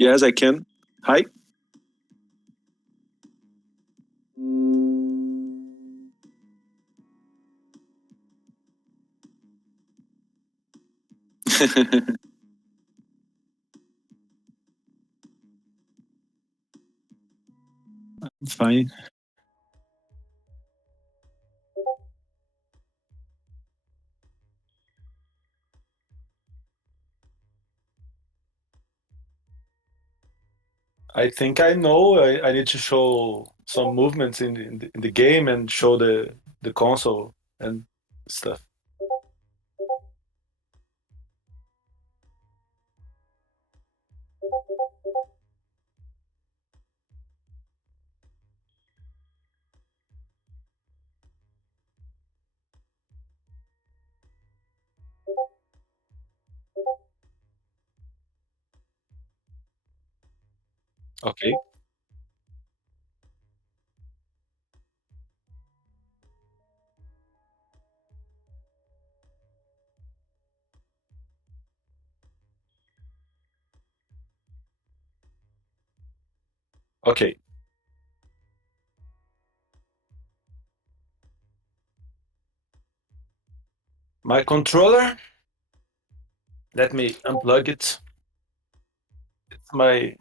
Yes, I can. Hi. Fine. I think I know. I need to show some movements in the game and show the console and stuff. Okay. Okay. My controller. Let me unplug it. It's my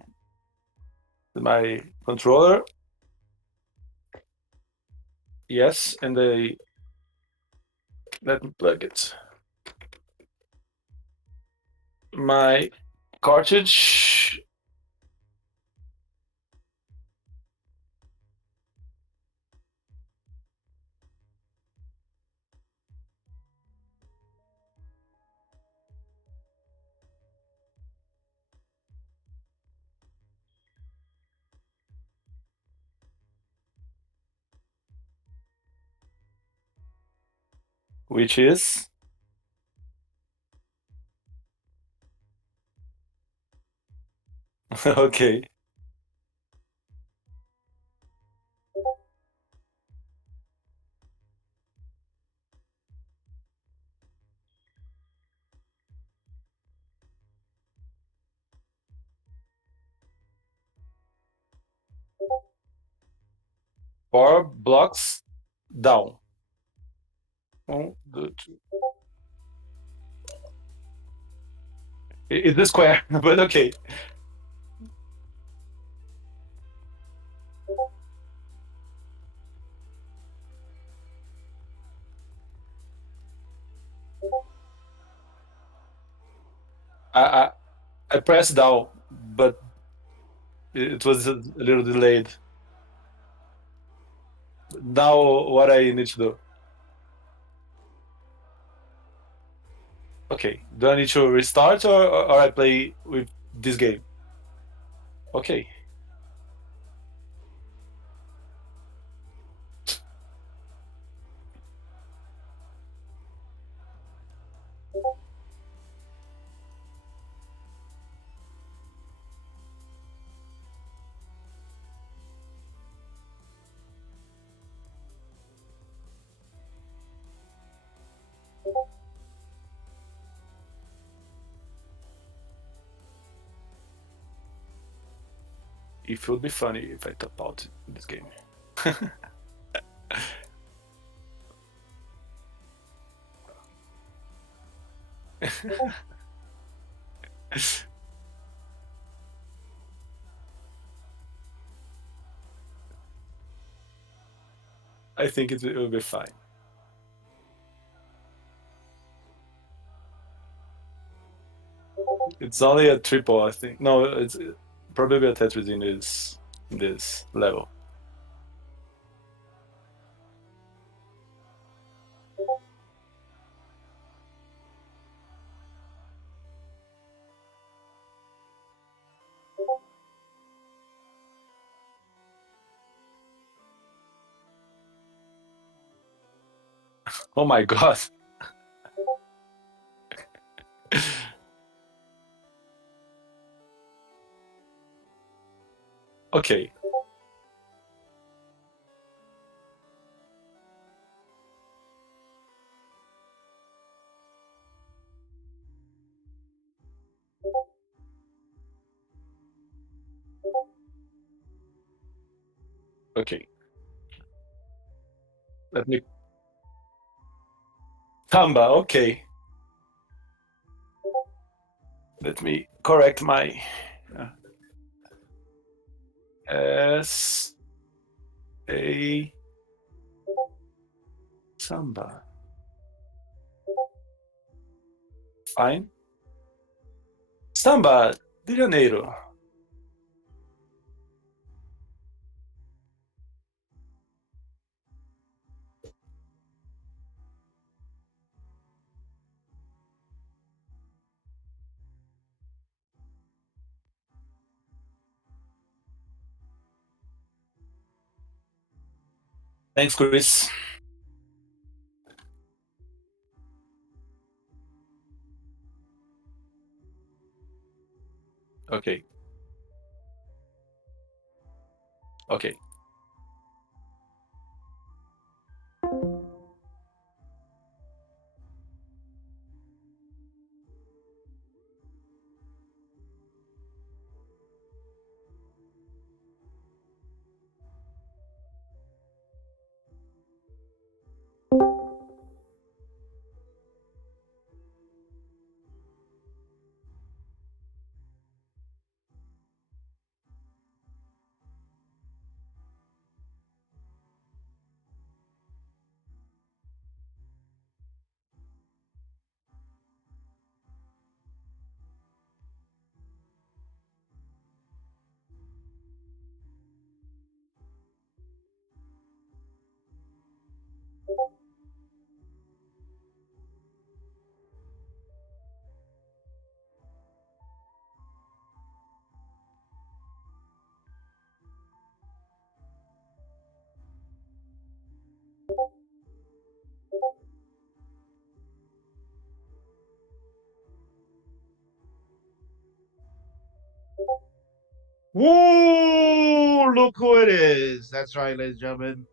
controller. Yes, and let me plug it. My cartridge. Which is okay. Four blocks down. One, two, three. It's a square, but okay. I I, I pressed down, but it was a little delayed. Now what I need to do? Okay. Do I need to restart or I play with this game? Okay. It would be funny if I top out in this game. I think it will be fine. It's only a triple, I think. No, it's probably a Tetris in this level. Oh my god. Okay. Okay. Let me Tamba, okay. Let me correct my S A Samba. Fine. Samba de Janeiro. Thanks, Chris. Okay. Okay. Woo! Look who it is. That's right, ladies and gentlemen.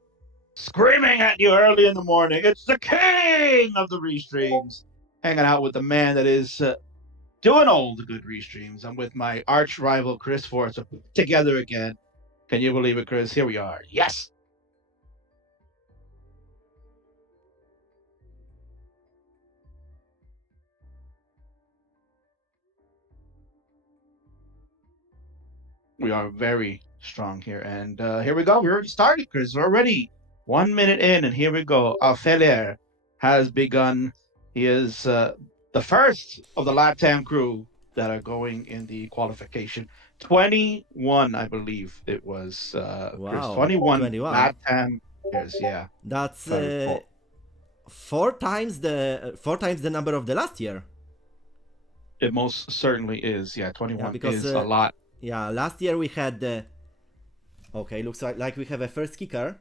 Screaming at you early in the morning. It's the king of the restreams. Hanging out with the man that is doing all the good restreams. I'm with my arch rival, Chris Force, together again. Can you believe it, Chris? Here we are. Yes. We are very strong here. And here we go. We already started, Chris. We're already 1 minute in, and here we go. Feller has begun. He is the first of the LATAM crew that are going in the qualification. 21, I believe it was, Chris. Wow, 21 21. LATAM years, yeah, That's if I recall. four times the number of the last year. It most certainly is. Yeah, Yeah, 21 because is a lot. yeah, last year we had okay, looks like we have a first kicker.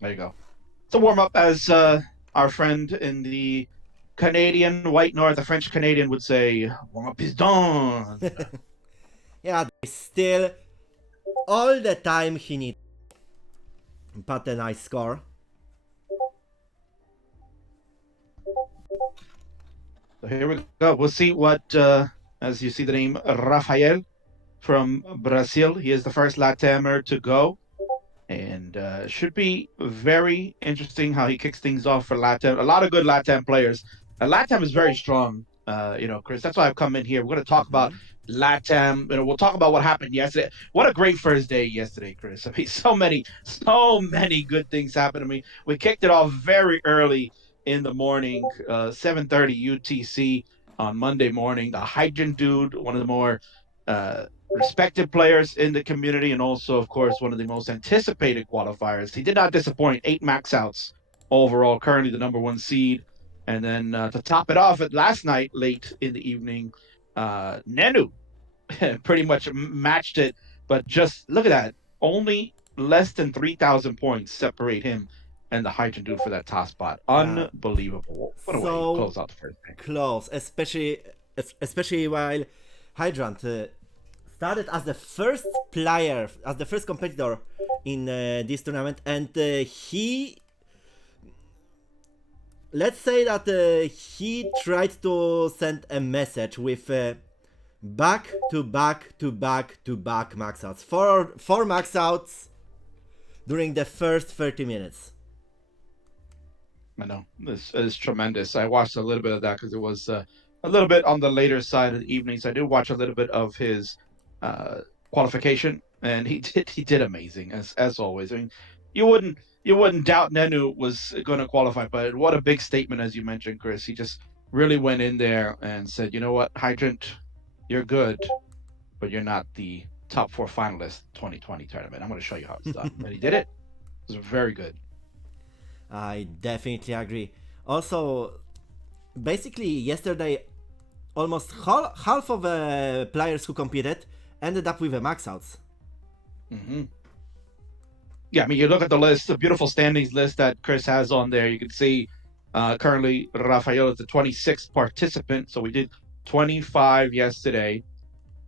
There you go. It's a warm up, as our friend in the Canadian white north, the French Canadian, would say, warm up is done. Yeah, still all the time he needs but a nice score. So here we go. We'll see what, as you see the name Rafael from Brazil, he is the first Latamer to go. And should be very interesting how he kicks things off for LATAM. A lot of good LATAM players. LATAM is very strong, Chris. That's why I've come in here. We're going to talk about LATAM. We'll talk about what happened yesterday. What a great first day yesterday, Chris. I mean, so many good things happened. I mean, we kicked it off very early in the morning, 7:30 UTC on Monday morning. The Hydrogen Dude, one of the more uh, respected players in the community, and also, of course, one of the most anticipated qualifiers. He did not disappoint. 8 max outs overall, currently the number one seed. And then to top it off, at last night, late in the evening, Nenu pretty much matched it. But just look at that. Only less than 3,000 points separate him and the Hydrogen Dude for that top spot. Yeah, Unbelievable. What a way to so close out the first game. close, especially while Hydrant started as the first player, as the first competitor in this tournament, and let's say that he tried to send a message with back to back to back to back max outs. Four max outs during the first 30 minutes. I know. This is tremendous. I watched a little bit of that because it was a little bit on the later side of the evening. So I did watch a little bit of his uh, qualification, and he did amazing as always. I mean, you wouldn't doubt Nenu was going to qualify, but what a big statement, as you mentioned, Chris. He just really went in there and said, you know what, Hydrant, you're good, but you're not the top 4 finalist 2020 tournament. I'm going to show you how it's done. And he did it. It was very good. I definitely agree. Also, basically yesterday, almost half of the players who competed ended up with a max outs. Mm-hmm. Yeah, I mean, you look at the list, the beautiful standings list that Chris has on there. You can see currently Rafael is the 26th participant. So we did 25 yesterday.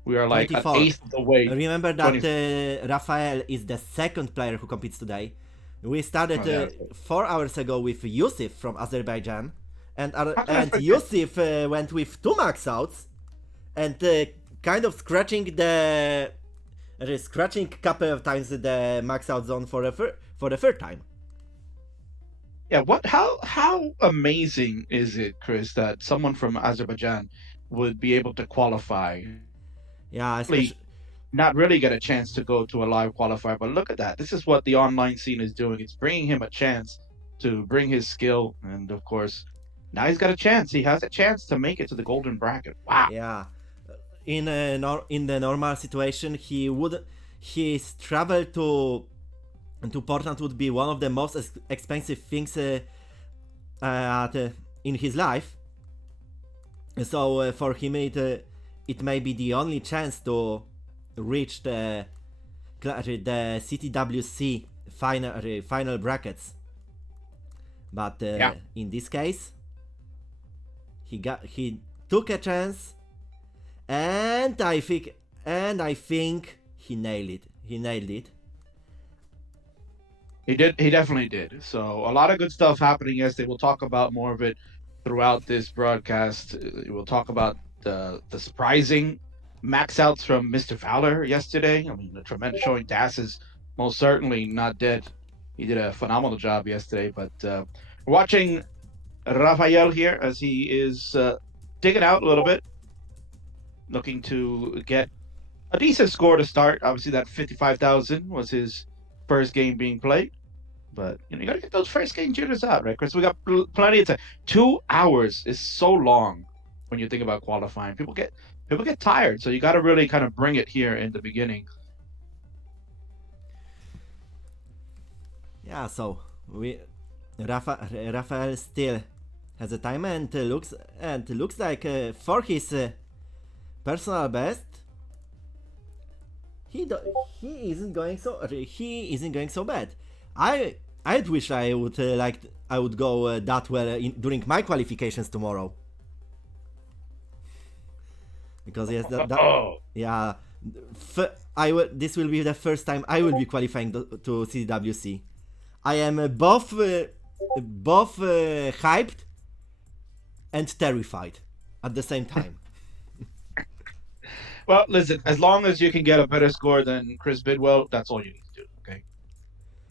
We are like an 24. eighth of the way. Remember 20. that Rafael is the second player who competes today. We started Oh, yeah. 4 hours ago with Yusuf from Azerbaijan, and How can I forget? Yusuf went with 2 max outs, and kind of scratching couple of times the max out zone for the third time. Yeah, how amazing is it, Chris, that someone from Azerbaijan would be able to qualify, Yeah, really especially. not really get a chance to go to a live qualifier, but look at that. This is what the online scene is doing. It's bringing him a chance to bring his skill, and of course, now he's got a chance. He has a chance to make it to the golden bracket. Wow. Yeah, in the normal situation, his travel to Portland would be one of the most expensive things in his life. So for him, it may be the only chance to reach the CTWC final brackets. But Yeah. in this case, he took a chance, and I think he nailed it. He nailed it. He did. He definitely did. So a lot of good stuff happening yesterday. We'll talk about more of it throughout this broadcast. We'll talk about the surprising max outs from Mr. Fowler yesterday. I mean, the tremendous showing. Das is most certainly not dead. He did a phenomenal job yesterday. But we're watching Rafael here as he is digging out a little bit, looking to get a decent score to start. Obviously, that 55,000 was his first game being played. But you got to get those first game jitters out, right, Chris? We got plenty of time. 2 hours is so long when you think about qualifying. People get tired, so you got to really kind of bring it here in the beginning. Yeah, so Rafael still has a time, and looks like for his personal best, he isn't going so bad. I'd wish I would go that well during my qualifications tomorrow. Because yes, yeah, this will be the first time I will be qualifying to CWC. I am both hyped and terrified at the same time. Well, listen, as long as you can get a better score than Chris Bidwell, that's all you need to do, okay?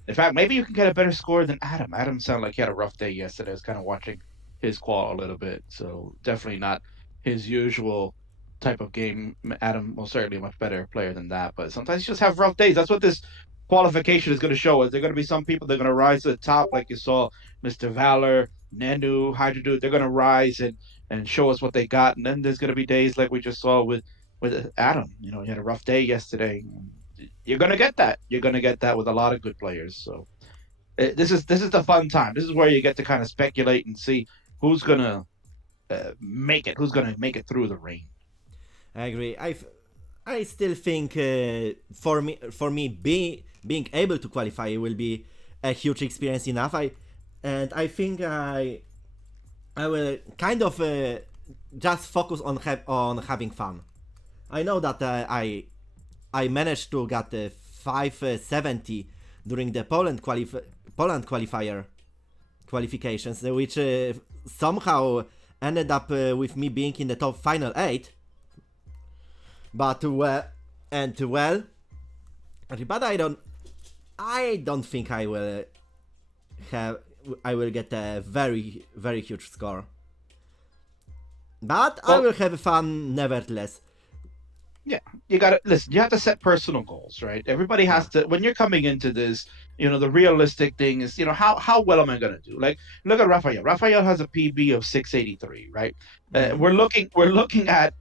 In fact, maybe you can get a better score than Adam. Adam sounded like he had a rough day yesterday. I was kind of watching his qual a little bit, so definitely not his usual type of game. Adam was certainly a much better player than that, but sometimes you just have rough days. That's what this qualification is going to show us. There are going to be some people that are going to rise to the top, like you saw Mr. Valor, Nenu, Hydrodude. They're going to rise and show us what they got, and then there's going to be days like we just saw with Adam. You know, he had a rough day yesterday. You're going to get that. You're going to get that with a lot of good players. So this is the fun time. This is where you get to kind of speculate and see who's going to make it. Who's going to make it through the rain. I agree. I still think for me being able to qualify will be a huge experience enough. I think I will kind of just focus on having fun. I know that I managed to get 570 during the Poland qualifier qualifications, which somehow ended up with me being in the top final 8. But but I don't think I will get a very very huge score. But I will have fun nevertheless. Yeah, you got to listen. You have to set personal goals, right? Everybody has to. When you're coming into this, the realistic thing is, how well am I going to do? Like, look at Rafael. Rafael has a PB of 683, right? We're looking at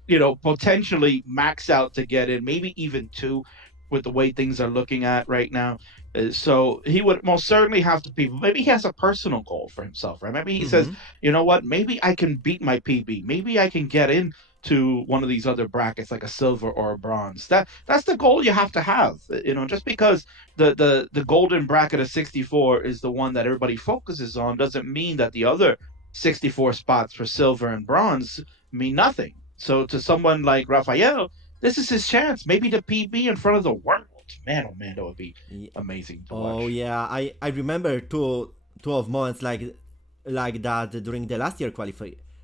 potentially max out to get in, maybe even 2, with the way things are looking at right now. So he would most certainly have to be. Maybe he has a personal goal for himself, right? Maybe he says, you know what? Maybe I can beat my PB. Maybe I can get in to one of these other brackets like a silver or a bronze. That's the goal you have to have. Just because the golden bracket of 64 is the one that everybody focuses on doesn't mean that the other 64 spots for silver and bronze mean nothing. So to someone like Rafael, this is his chance, maybe to PB in front of the world. Man, oh man, that would be amazing to watch. Oh yeah, I remember two of moments like that during the last year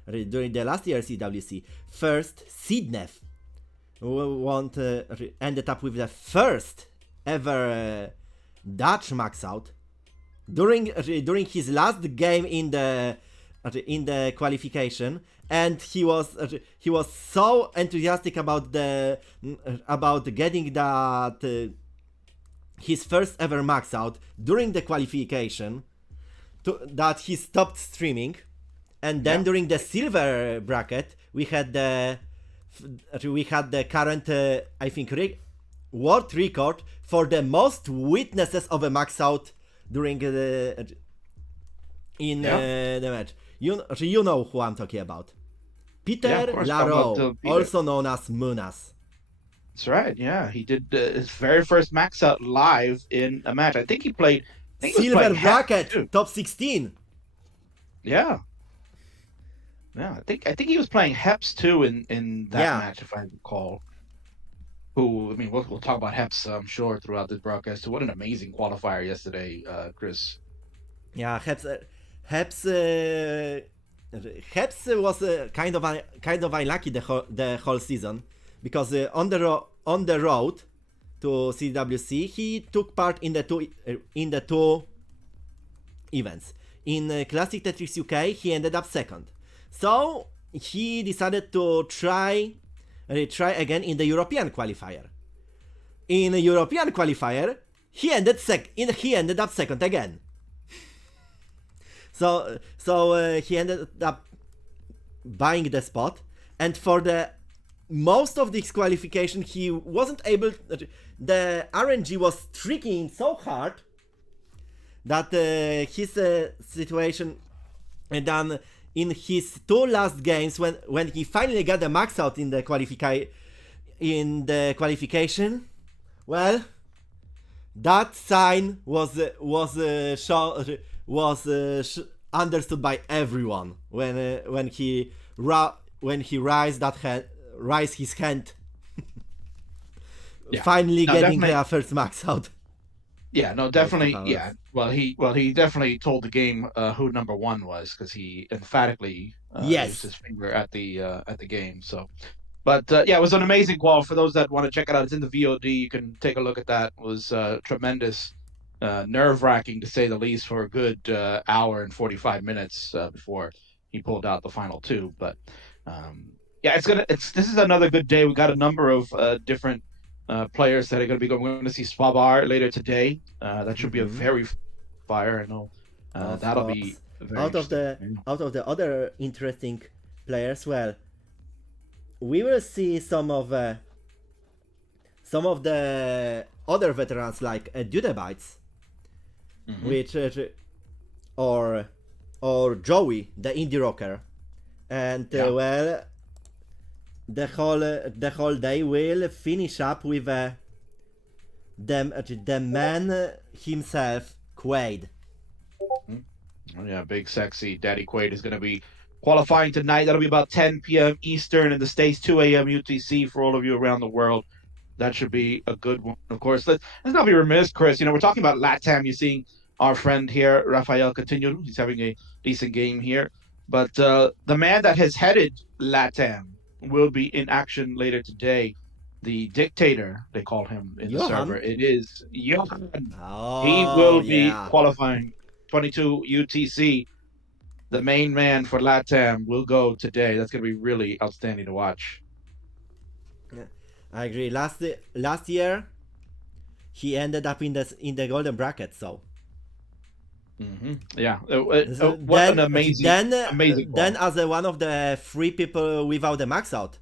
during the last year CWC. First, Sidnev ended up with the first ever Dutch max out during his last game in the qualification, and he was so enthusiastic about getting that his first ever max out during the qualification that he stopped streaming. And then during the silver bracket, we had the current I think world record for the most witnesses of a max out during the match. You know who I'm talking about. Peter Laro, also known as Munas. That's right. Yeah, he did his very first max out live in a match. I think he played silver bracket, top 16. Yeah. Yeah, I think he was playing Heps too in that match, if I recall. We'll talk about Heps, I'm sure, throughout this broadcast. What an amazing qualifier yesterday, Chris. Yeah, Heps was kind of unlucky the whole season, because on the road to CTWC he took part in the two events. In Classic Tetris UK he ended up second. So he decided to try again in the European qualifier. In the European qualifier, he ended up second again. So he ended up buying the spot, and for the most of this qualification he wasn't able. The RNG was tricking so hard that his situation, and then in his 2 last games, when he finally got the max out in the qualification, well, that sign was understood by everyone when he raised his hand, finally getting the first max out. Yeah, no, definitely. Yeah, well, he definitely told the game who number 1 was, because he emphatically used his finger at the game. So, but yeah, it was an amazing qual. For those that want to check it out, it's in the VOD. You can take a look at that. It was tremendous, nerve-wracking to say the least, for a good hour and 45 minutes before he pulled out the final 2. But Yeah, this is another good day. We got a number of different players that are going to be going. We're going to see Swabar later today. That should be a very fire. I know Of that'll be course. very Out of interesting. the other interesting players, well, we will see some of the other veterans like Dudebites, which or Joey, the indie rocker, and well, the whole day will finish up with the man himself, Quaid. Oh, yeah, big sexy Daddy Quaid is going to be qualifying tonight. That'll be about 10 p.m. Eastern in the States, 2 a.m. UTC for all of you around the world. That should be a good one. Of course, let's not be remiss, Chris. We're talking about LATAM. You're seeing our friend here, Rafael Coutinho. He's having a decent game here. But the man that has headed LATAM will be in action later today. The dictator, they call him in the server. It is Johan. He Oh will be yeah. qualifying 22 UTC. The main man for LATAM will go today. That's going to be really outstanding to watch. I agree. Last year, he ended up in the golden bracket. So Yeah, so what an amazing then as one of the 3 people without the max out.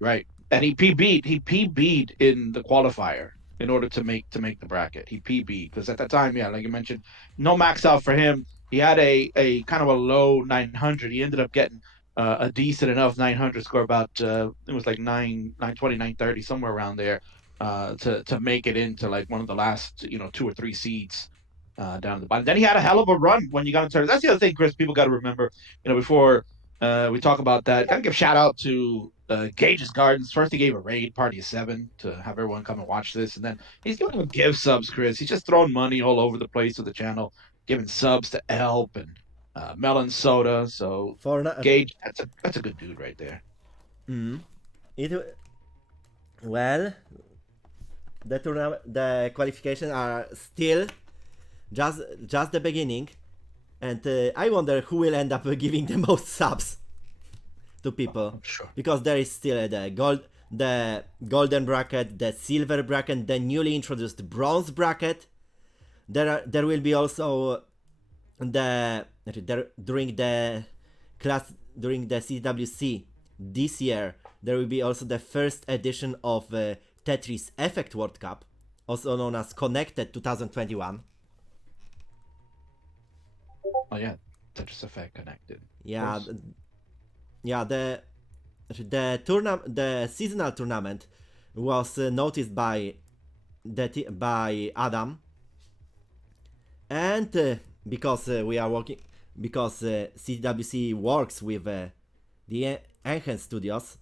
Right, and he PB'd in the qualifier in order to make the bracket. He PB'd because at that time, yeah, like you mentioned, no max out for him. He had a kind of a low 900. He ended up getting a decent enough 900 score, about it was like 920, 930, somewhere around there, to make it into like one of the last 2 or 3 seeds down at the bottom. Then he had a hell of a run when you got into. That's the other thing, Chris. People got to remember, before we talk about that. Got to give shout out to Gage's Gardens. First, he gave a raid party of 7 to have everyone come and watch this, and then he's giving them give subs, Chris. He's just throwing money all over the place with the channel, giving subs to Elp and Melon Soda. So Gage, that's a good dude right there. Well, the qualifications are still just the beginning, and I wonder who will end up giving the most subs to people. Sure. Because there is still the golden bracket, the silver bracket, the newly introduced bronze bracket. There will be also during the CTWC this year. There will be also the first edition of Tetris Effect World Cup, also known as Connected 2021. Oh yeah, Tetris Effect Connected. Yeah, the seasonal tournament was noticed by Adam, and because CTWC works with the Enhanced Studios,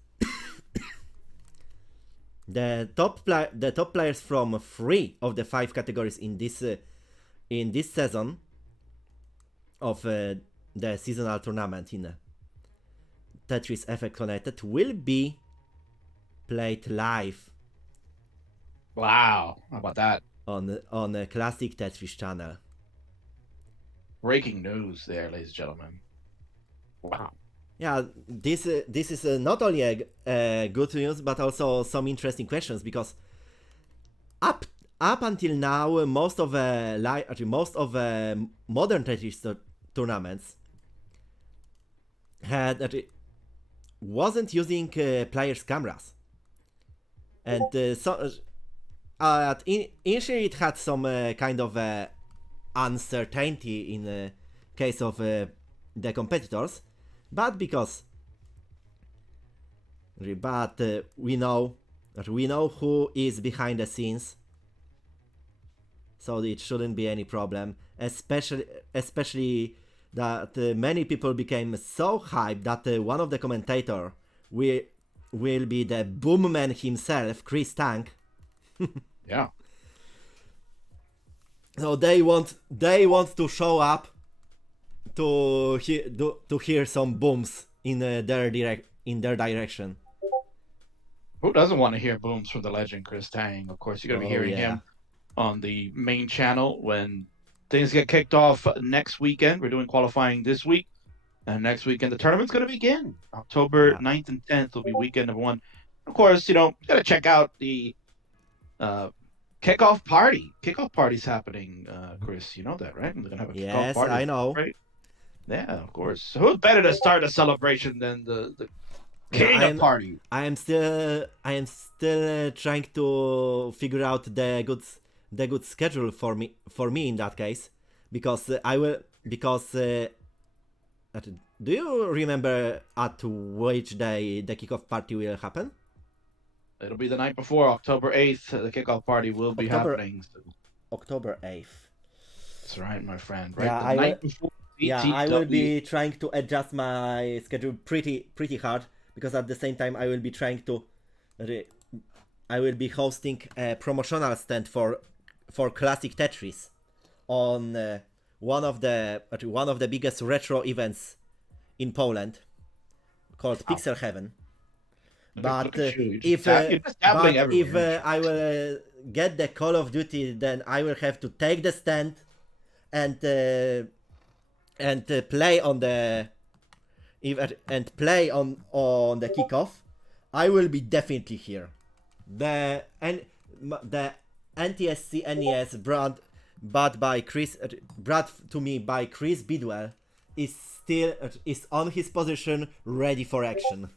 the top players from 3 of the 5 categories in this season of the seasonal tournament in Tetris Effect Connected will be played live. Wow, how about that? On a Classic Tetris channel. Breaking news there, ladies and gentlemen. Wow. Yeah, this is not only a good news, but also some interesting questions, because up until now, most of modern Tetris tournaments wasn't using players' cameras, and initially it had some kind of uncertainty in case of the competitors, but we know who is behind the scenes, so it shouldn't be any problem. Especially that many people became so hyped that one of the commentators will be the boom man himself, Chris Tank. Yeah. So they want to show up to hear some booms in their direction. Who doesn't want to hear booms from the legend Chris Tang? Of course, you're going to be hearing him on the main channel when things get kicked off next weekend. We're doing qualifying this week. And next weekend, the tournament's going to begin. October Yeah. 9th and 10th will be weekend number one. Of course, you got to check out the kickoff party. Kickoff party's happening, Chris. You know that, right? We're going to have a kickoff Yes, party. I know. Right? Yeah, of course. So who's better to start a celebration than the Yeah, king of party? I am still trying to figure out the good schedule for me in that case, because I will because do you remember at which day the kickoff party will happen? It'll be the night before, October 8th. The kickoff party will be October happening. So October 8th. that's right, my friend. Right, Yeah, the I night will. before Yeah, I will CTW. be trying to adjust my schedule pretty hard, because at the same time I will be trying to I will be hosting a promotional stand for Classic Tetris on one of the biggest retro events in Poland, called Pixel Heaven. But Look at you. if You're just dabbling everywhere. I will get the Call of Duty, then I will have to take the stand and play on the the kickoff. I will be definitely here. The NTSC NES brought to me by Chris Bidwell is on his position, ready for action.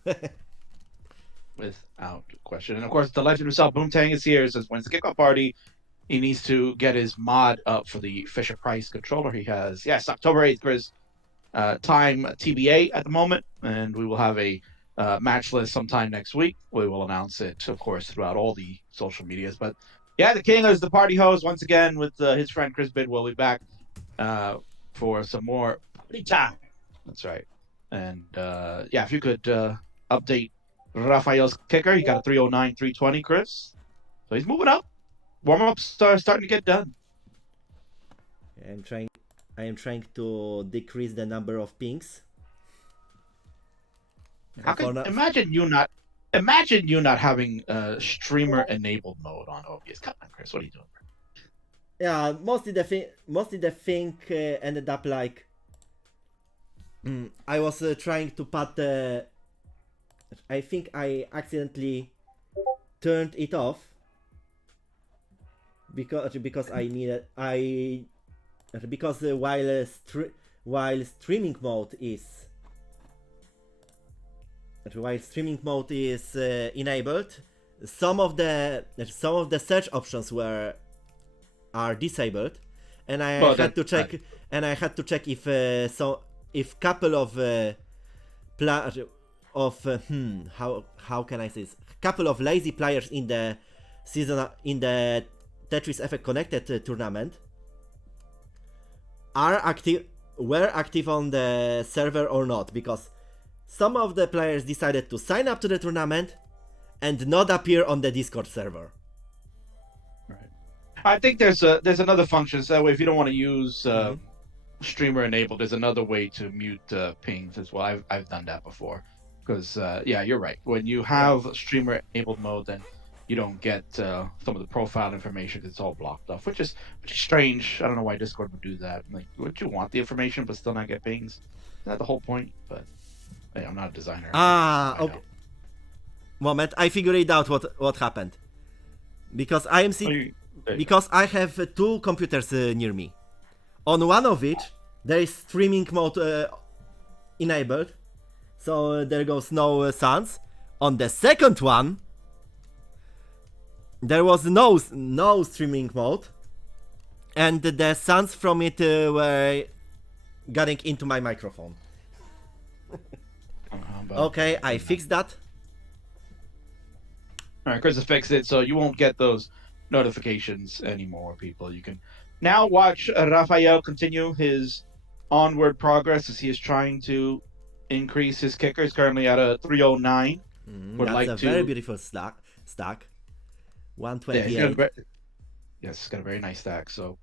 Without question. And of course, the legend himself, Boomtang, is here. Says when's the kickoff party? He needs to get his mod up for the Fisher Price controller he has. Yes, October 8th, Chris. Time TBA at the moment, and we will have a match list sometime next week. We will announce it, of course, throughout all the social medias. But yeah, the king is the party host once again with his friend Chris Bid. Will be back for some more party time. That's right. And yeah, if you could update Rafael's kicker, he got a 309, 320, Chris. So he's moving up. Warm-ups are starting to get done. I am trying to decrease the number of pings. Imagine you not having streamer enabled mode on OBS. Come on, Chris, what are you doing? Yeah, mostly the thing ended up like I was trying to put the. I think I accidentally turned it off because I needed because while streaming mode is enabled, some of the search options are disabled, and I had to check if couple of how can I say this? Couple of lazy players in the Tetris Effect Connected tournament were active on the server or not, because some of the players decided to sign up to the tournament and not appear on the Discord server. Right. I think there's another function, so that way if you don't want to use streamer enabled, there's another way to mute pings as well. I've done that before, because yeah, you're right. When you have streamer enabled mode, then you don't get some of the profile information. It's all blocked off, which is strange. I don't know why Discord would do that. Like, would you want the information but still not get pings? Isn't that the whole point? But hey, I'm not a designer. Okay. Moment, I figured it out what happened. Because because I have two computers near me. On one of which there is streaming mode enabled, so there goes no sounds. On the second one, there was no streaming mode, and the sounds from it were getting into my microphone. Okay, I fixed that. All right, Chris has fixed it, so you won't get those notifications anymore, people. You can now watch Rafael continue his onward progress as he is trying to increase his kicker. He's currently at a 309. That's a very beautiful stack. 128. Yes, it's got a very nice stack. So,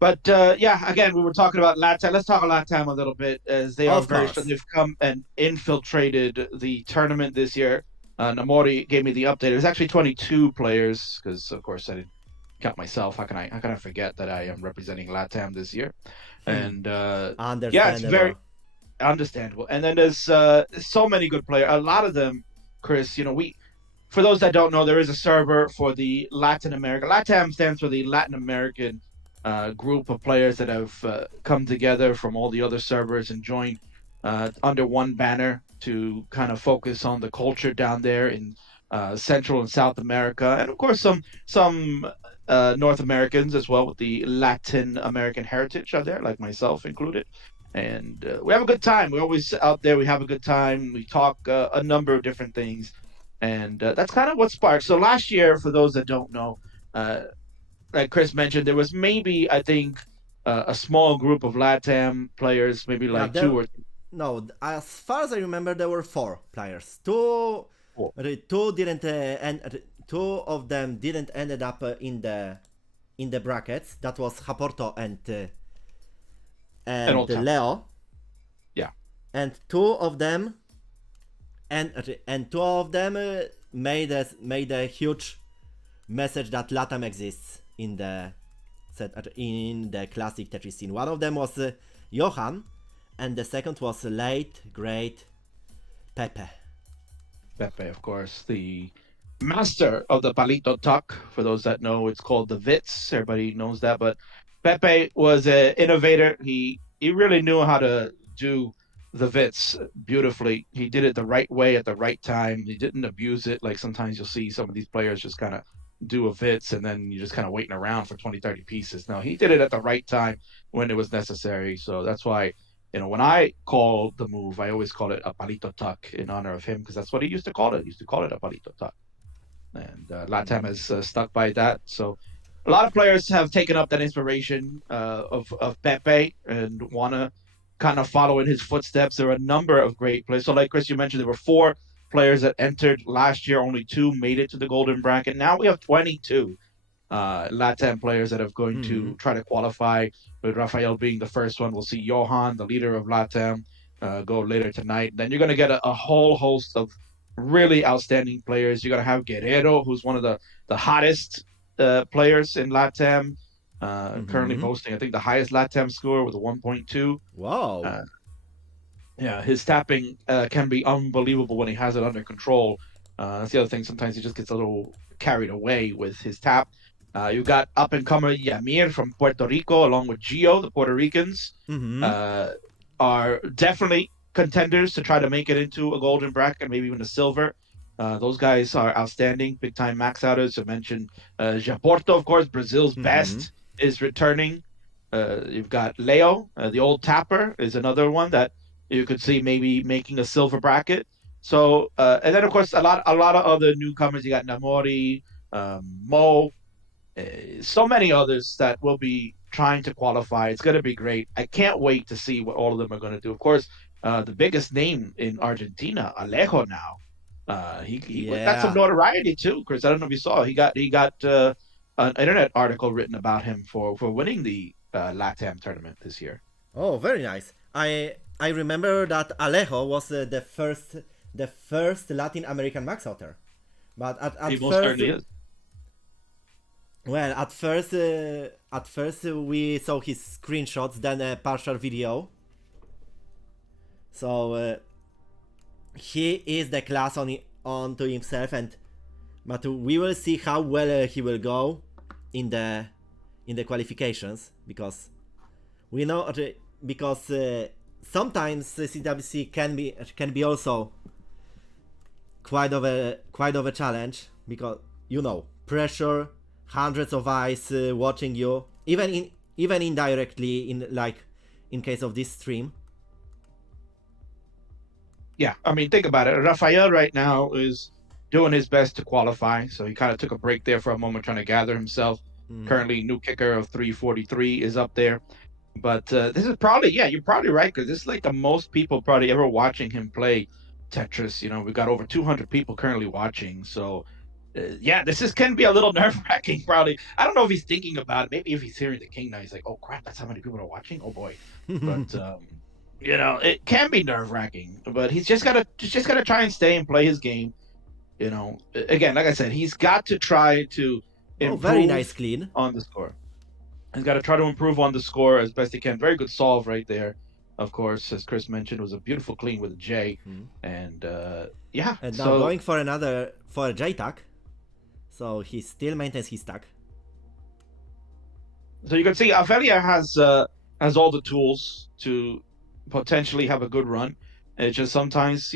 but yeah, again, we were talking about LATAM. Let's talk about LATAM a little bit, as they are very strong. They've come and infiltrated the tournament this year. Namori gave me the update. It was actually 22 players, because of course I didn't count myself. How can I forget that I am representing LATAM this year? And yeah, understandable. And then there's so many good players. A lot of them, Chris. For those that don't know, there is a server for the Latin America. LATAM stands for the Latin American group of players that have come together from all the other servers and joined under one banner to kind of focus on the culture down there in Central and South America, and of course some North Americans as well with the Latin American heritage out there, like myself included. And we have a good time. We're always out there. We have a good time. We talk a number of different things, and that's kind of what sparked. So last year, for those that don't know, uh, like Chris mentioned, there was maybe I think a small group of LATAM players, maybe Yeah, like there. two or No, as far as I remember, there were 4 players. Two didn't, and 2 of them didn't ended up in the brackets. That was Haporto an and old time. Leo, Yeah, and 2 of them and 2 of them made a huge message that LATAM exists in the classic Tetris scene. One of them was Johan, and the second was late great Pepe. Pepe, of course, the master of the palito tuck. For those that know, it's called the Vitz. Everybody knows that, but Pepe was an innovator. He really knew how to do the Vitz beautifully. He did it the right way at the right time. He didn't abuse it like sometimes you'll see some of these players just kind of do a Vitz and then you're just kind of waiting around for 20, 30 pieces. No, he did it at the right time when it was necessary. So that's why when I call the move, I always call it a palito tuck in honor of him because that's what he used to call it. He used to call it a palito tuck, and Latam has stuck by that. So a lot of players have taken up that inspiration of Pepe and want to kind of follow in his footsteps. There are a number of great players. So, like Chris, you mentioned, there were 4 players that entered last year. Only 2 made it to the golden bracket. Now we have 22 LATAM players that are going Mm-hmm. to try to qualify, with Rafael being the first one. We'll see Johan, the leader of LATAM, go later tonight. Then you're going to get a whole host of really outstanding players. You're going to have Guerrero, who's one of the hottest players in LATAM, currently Mm-hmm. boasting, I think, the highest LATAM score with a 1.2. Wow. Uh, yeah, his tapping can be unbelievable when he has it under control. That's the other thing. Sometimes he just gets a little carried away with his tap. You've got up and comer Yamir from Puerto Rico, along with Gio. The Puerto Ricans Mm-hmm. uh, are definitely contenders to try to make it into a golden bracket, maybe even a silver. Those guys are outstanding, big time max outers. I mentioned Japorto, of course, Brazil's Mm-hmm. best, is returning. You've got Leo, the old tapper, is another one that you could see maybe making a silver bracket. So, and then of course a lot of other newcomers. You got Namori, Mo, so many others that will be trying to qualify. It's going to be great. I can't wait to see what all of them are going to do. Of course, the biggest name in Argentina, Alejo now. He got some Yeah. notoriety too, Chris. I don't know if you saw. He got an internet article written about him for winning the LATAM tournament this year. Oh, very nice. I remember that Alejo was the first Latin American max outer, but at He most first, certainly is. well, at first we saw his screenshots, then a partial video. So he is the class onto himself, but we will see how well he will go in the qualifications, because we know because sometimes CTWC can be also quite of a challenge, because pressure, hundreds of eyes watching you, even indirectly, in case of this stream. Yeah, I mean, think about it. Rafael right now is doing his best to qualify, so he kind of took a break there for a moment, trying to gather himself. Mm. Currently, new kicker of 343 is up there, but this is probably, yeah, you're probably right, because this is like the most people probably ever watching him play Tetris. We've got over 200 people currently watching, so yeah, can be a little nerve wracking. Probably, I don't know if he's thinking about it. Maybe if he's hearing the king now, he's like, "Oh crap, that's how many people are watching." Oh boy, but it can be nerve wracking. But he's just gotta try and stay and play his game. Again, like I said, he's got to try to Oh, very improve nice clean. on the score. He's got to try to improve on the score as best he can. Very good solve right there. of course, as Chris mentioned, was a beautiful clean with a J. And yeah, And now so going for a J tag. So he still maintains his tag. so you can see Avelia has all the tools to potentially have a good run. It's just sometimes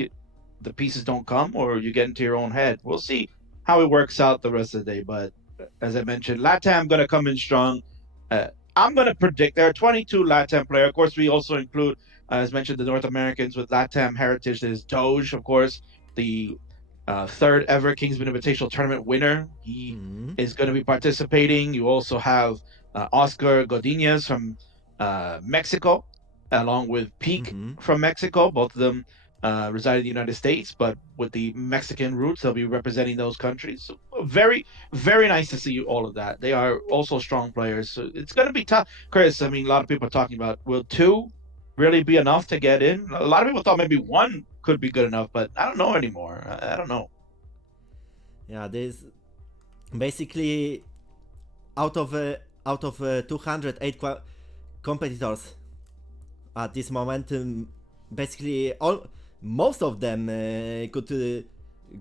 the pieces don't come, or you get into your own head. We'll see how it works out the rest of the day. But as I mentioned, LATAM going to come in strong. Uh, I'm going to predict there are 22 LATAM players. Of course, we also include, as mentioned, the North Americans with LATAM heritage. There's Doge, of course, the third ever Kingsman Invitational Tournament winner. He is going to be participating. You also have Oscar Godinez from Mexico, along with Peak from Mexico. Both of them reside in the United States, but with the Mexican roots, they'll be representing those countries. So very, very nice to see all of that. They are also strong players. So it's going to be tough. Chris, I mean, a lot of people are talking about, will two really be enough to get in? A lot of people thought maybe one could be good enough, but I don't know anymore. I don't know. Yeah, there's basically out of 208 competitors at this moment, basically most of them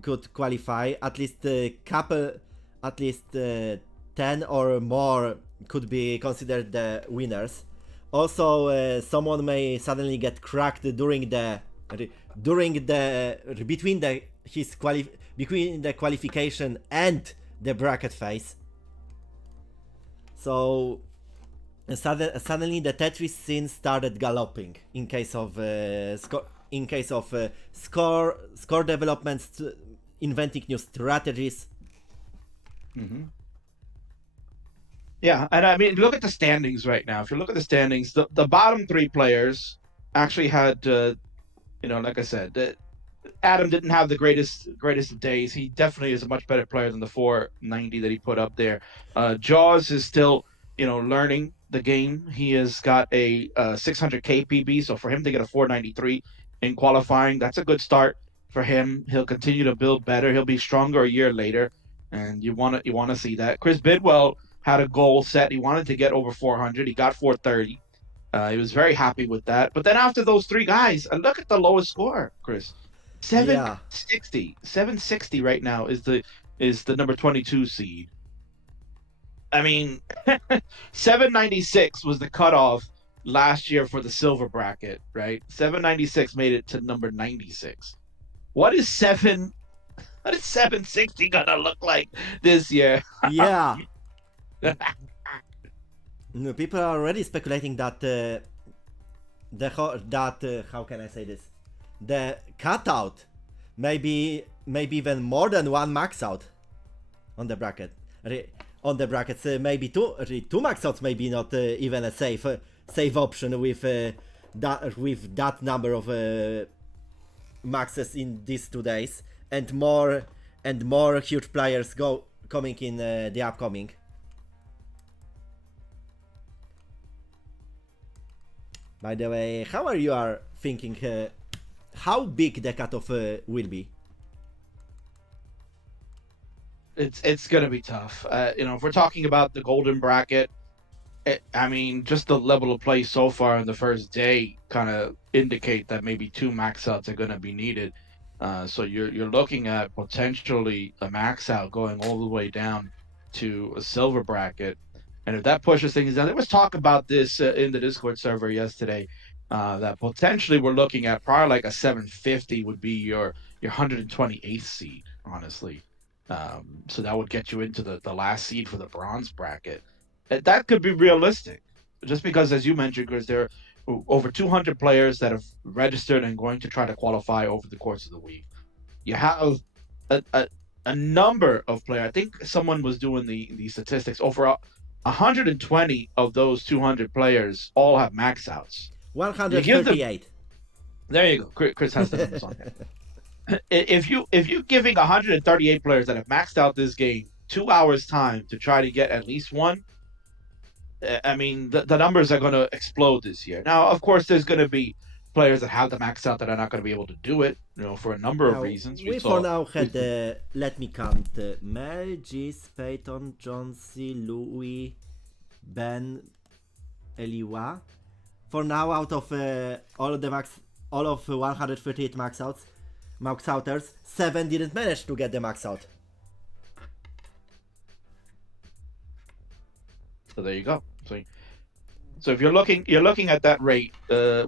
could qualify. At least a couple, at least 10 or more could be considered the winners. Also, someone may suddenly get cracked during the between the qualification and the bracket phase. So suddenly the Tetris scene started galloping in case of score developments, inventing new strategies. Yeah, and I mean, look at the standings right now. If you look at the standings, the bottom three players actually had, like I said, Adam didn't have the greatest of days. He definitely is a much better player than the 490 that he put up there. Jaws is still, learning the game. He has got a 600 KPB, so for him to get a 493 in qualifying, that's a good start for him. He'll continue to build better. He'll be stronger a year later, and you want to see that. Chris Bidwell had a goal set. He wanted to get over 400. He got 430. He was very happy with that. But then after those three guys, look at the lowest score, Chris. Yeah. 760 right now is the number 22 seed. I mean, 796 was the cutoff last year for the silver bracket, right? 796 made it to number 96. What is 760 gonna look like this year? Yeah. No, people are already speculating that how can I say this? The cutout maybe even more than one max out on the bracket. On the brackets, maybe two max outs, maybe not even a safe option with that number of maxes in these 2 days, and more huge players coming in the upcoming. By the way, how are you thinking? How big the cutoff will be? It's gonna be tough. If we're talking about the golden bracket, I mean, just the level of play so far in the first day kind of indicate that maybe two max outs are gonna be needed. So you're looking at potentially a max out going all the way down to a silver bracket, and if that pushes things down, there was talk about this in the Discord server yesterday. That potentially we're looking at probably like a 750 would be your 128th seed, honestly. So that would get you into the last seed for the bronze bracket. That could be realistic, just because, as you mentioned, Chris, there are over 200 players that have registered and going to try to qualify over the course of the week. You have a number of players. I think someone was doing the statistics. Over 120 of those 200 players all have max outs. 138. There you go. Chris has the numbers on there. If you're giving 138 players that have maxed out this game 2 hours time to try to get at least one, I mean the numbers are going to explode this year. Now, of course, there's going to be players that have the max out that are not going to be able to do it, for a number of reasons. We for now had let me count: Mel, Gis, Peyton, John C, Louis, Ben, Eliwa, for now, out of all of 138 max outers, 7 didn't manage to get the max out. So there you go. So if you're looking at that rate,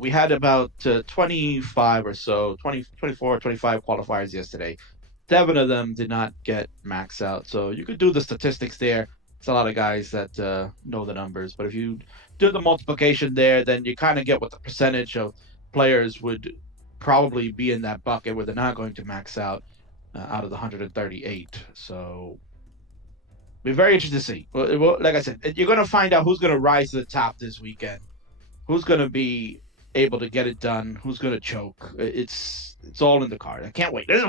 we had about 25 or so, 20, 24, 25 qualifiers yesterday. 7 of them did not get max out. So you could do the statistics there. It's a lot of guys that know the numbers. But if you do the multiplication there, then you kind of get what the percentage of players would probably be in that bucket where they're not going to max out of the 138. So be very interested to see. Well, like I said, you're going to find out who's going to rise to the top this weekend. Who's going to be able to get it done? Who's going to choke? It's all in the card. I can't wait. This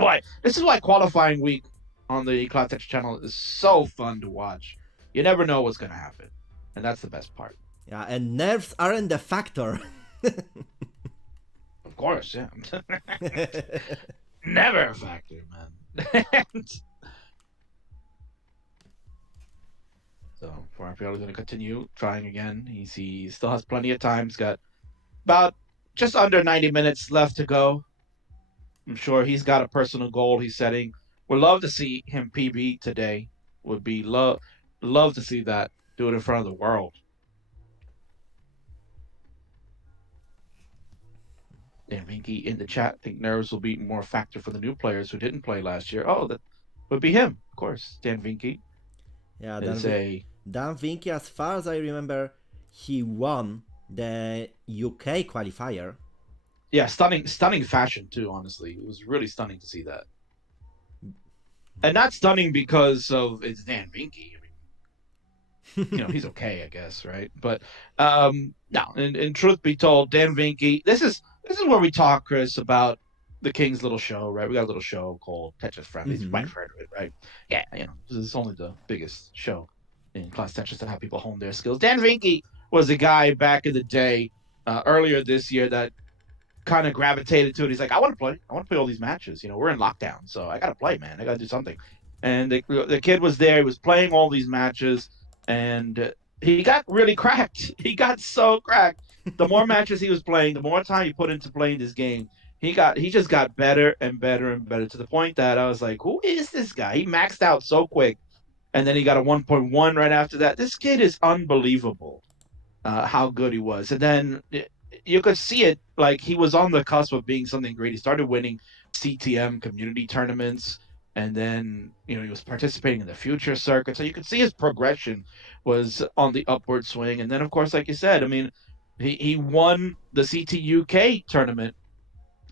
is why qualifying week on the Classic Tetris channel is so fun to watch. You never know what's going to happen, and that's the best part. Yeah, and nerves aren't a factor. Of course, yeah. Never a factor, man. So Rafael is going to continue trying again. He still has plenty of time. He's got about just under 90 minutes left to go. I'm sure he's got a personal goal he's setting. Would love to see him PB today. Would be love to see that. Do it in front of the world. Dan Vinky in the chat. Think nerves will be more a factor for the new players who didn't play last year. Oh, that would be him, of course. Dan Vinky. Yeah, Dan Vinky, as far as I remember, he won the UK qualifier. Yeah, stunning fashion too, honestly. It was really stunning to see that. And not stunning because of it's Dan Vinky. I mean, he's okay, I guess, right? But no, in truth be told, Dan Vinky, this is where we talk, Chris, about the King's little show, right? We got a little show called Tetris Friendlies. You might have heard of it, right? Yeah, this is only the biggest show in Class Tetris to have people hone their skills. Dan Vinky was a guy back in the day, earlier this year, that kind of gravitated to it. He's like, I want to play all these matches. We're in lockdown, so I got to play, man. I got to do something. And the kid was there. He was playing all these matches, and he got really cracked. He got so cracked. The more matches he was playing, the more time he put into playing this game, he just got better and better and better, to the point that I was like, who is this guy? He maxed out so quick, and then he got a 1.1 right after that. This kid is unbelievable, how good he was. And then you could see it, like he was on the cusp of being something great. He started winning CTM community tournaments, and then he was participating in the future circuit. So you could see his progression was on the upward swing. And then, of course, like you said, I mean, he won the CTUK tournament,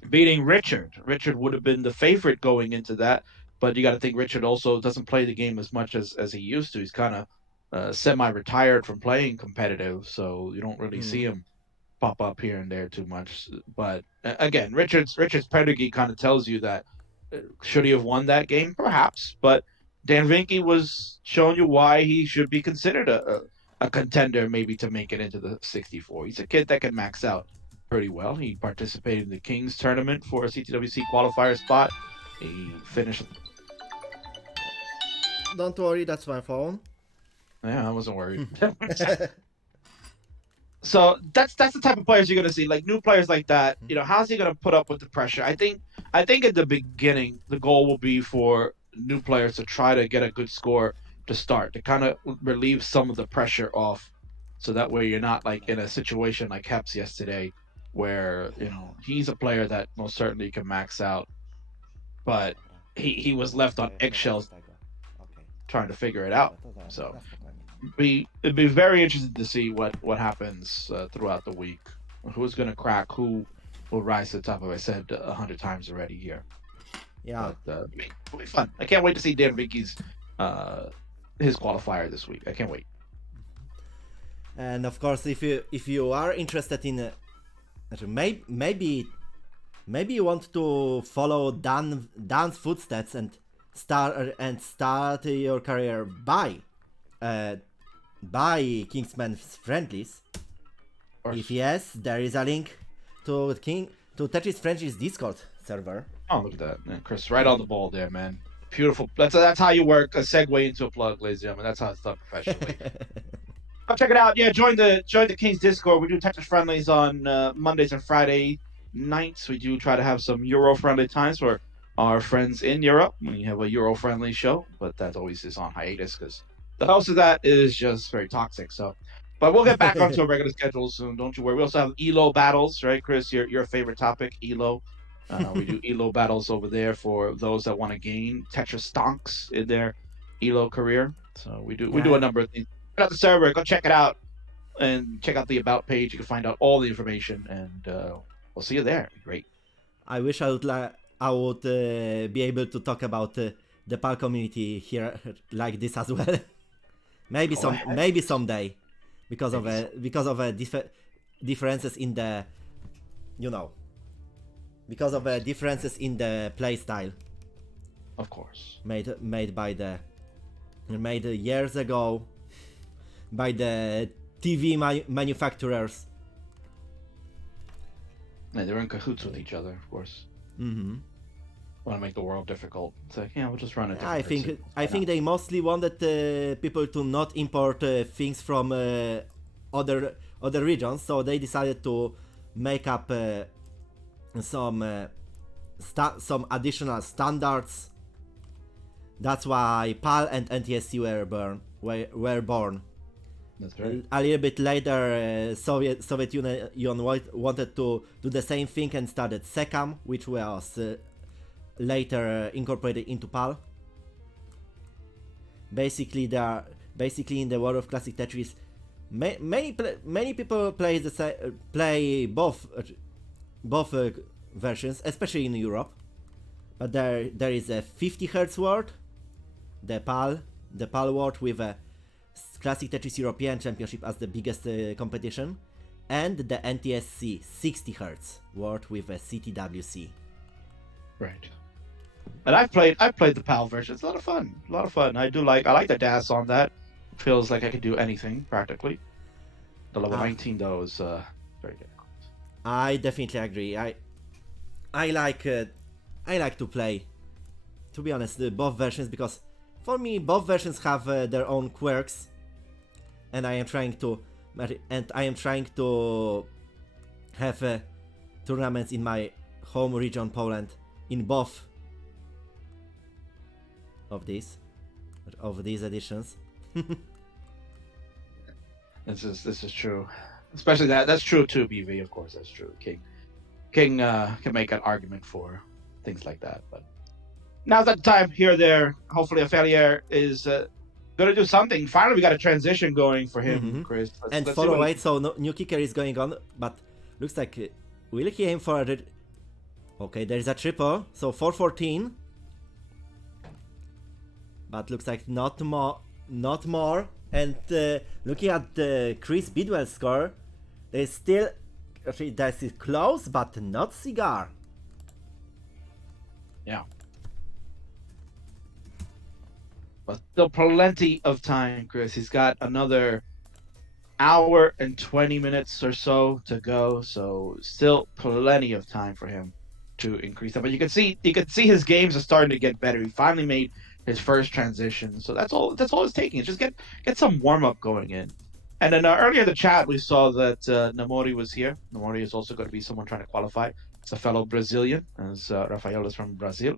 beating Richard. Richard would have been the favorite going into that, but you got to think Richard also doesn't play the game as much as he used to. He's kind of semi-retired from playing competitive, so you don't really see him pop up here and there too much. But again, Richard's pedigree kind of tells you that should he have won that game? Perhaps, but Dan Vinky was showing you why he should be considered a contender, maybe to make it into the 64. He's a kid that can max out pretty well. He participated in the Kings tournament for a CTWC qualifier spot. He finished. Don't worry, that's my phone. Yeah, I wasn't worried. So that's the type of players you're going to see, like new players like that. How's he going to put up with the pressure? I think at the beginning, the goal will be for new players to try to get a good score to start, to kind of relieve some of the pressure off, so that way you're not like in a situation like Heps yesterday, where he's a player that most certainly can max out, but he was left on eggshells trying to figure it out. So it'd be very interesting to see what happens throughout the week. Who's going to crack? Who will rise to the top? As I said 100 times already here. Yeah, but, it'll be fun. I can't wait to see Dan Vinky's his qualifier this week. I can't wait. and of course, if you are interested in maybe you want to follow Dan's footsteps and start your career by Kingsman's Friendlies. If yes, there is a link to Tetris Friendlies Discord server. Oh, look at that, man. Chris, right on the ball there, man. Beautiful. That's how you work a segue into a plug, ladies and gentlemen. That's how it's done professionally. Go check it out. Yeah, join the King's Discord. We do Tetris friendlies on Mondays and Friday nights. We do try to have some Euro friendly times for our friends in Europe when you have a Euro friendly show, but that always is on hiatus because the host of that is just very toxic. So, but we'll get back onto a regular schedule soon. Don't you worry. We also have ELO battles, right, Chris? Your favorite topic, ELO. We do ELO battles over there for those that want to gain Tetris stonks in their ELO career. So we do a number of things. Check out the server. Go check it out and check out the about page. You can find out all the information, and we'll see you there. Great. I wish I would be able to talk about the PAL community here like this as well. maybe someday, because of differences in the, because of differences in the play style. Of course. Made years ago by the TV manufacturers. Yeah, they're in cahoots with each other, of course. Mm-hmm. Want to make the world difficult. It's like, we'll just run it. I think they mostly wanted people to not import things from other regions, so they decided to make up some additional standards. That's why PAL and NTSC were born. That's right. A little bit later, Soviet Union wanted to do the same thing and started SECAM, which was later incorporated into PAL. Basically, in the world of classic Tetris, many people play both versions, especially in Europe. But there is a 50 Hz world, the PAL world with a Classic Tetris European Championship as the biggest competition, and the NTSC 60 Hz world with a CTWC. Right. And I've played the PAL version. It's a lot of fun. I like the DAS on that. Feels like I could do anything practically. The level 19 though is very difficult. I definitely agree. I like to play, to be honest, both versions, because for me both versions have their own quirks, and I am trying to have tournaments in my home region, Poland, in both of these editions. This is true. Especially that's true too, BV, of course, that's true. King can make an argument for things like that, but now's that time here or there. Hopefully Affair is gonna do something. Finally we got a transition going for him, Chris. Let's follow it, so new kicker is going on, but looks like will he aim for a... Okay, there is a triple, so 414. But looks like not more. And looking at the Chris Bidwell's score, there's still... Actually, that is close, but not cigar. Yeah. But still plenty of time, Chris. He's got another hour and 20 minutes or so to go, so still plenty of time for him to increase that. But you can see his games are starting to get better. He finally made his first transition, so that's all it's taking. It's just get some warm up going in. And then earlier in the chat we saw that Namori was here. Namori is also going to be someone trying to qualify. It's a fellow Brazilian, as Rafael is from Brazil.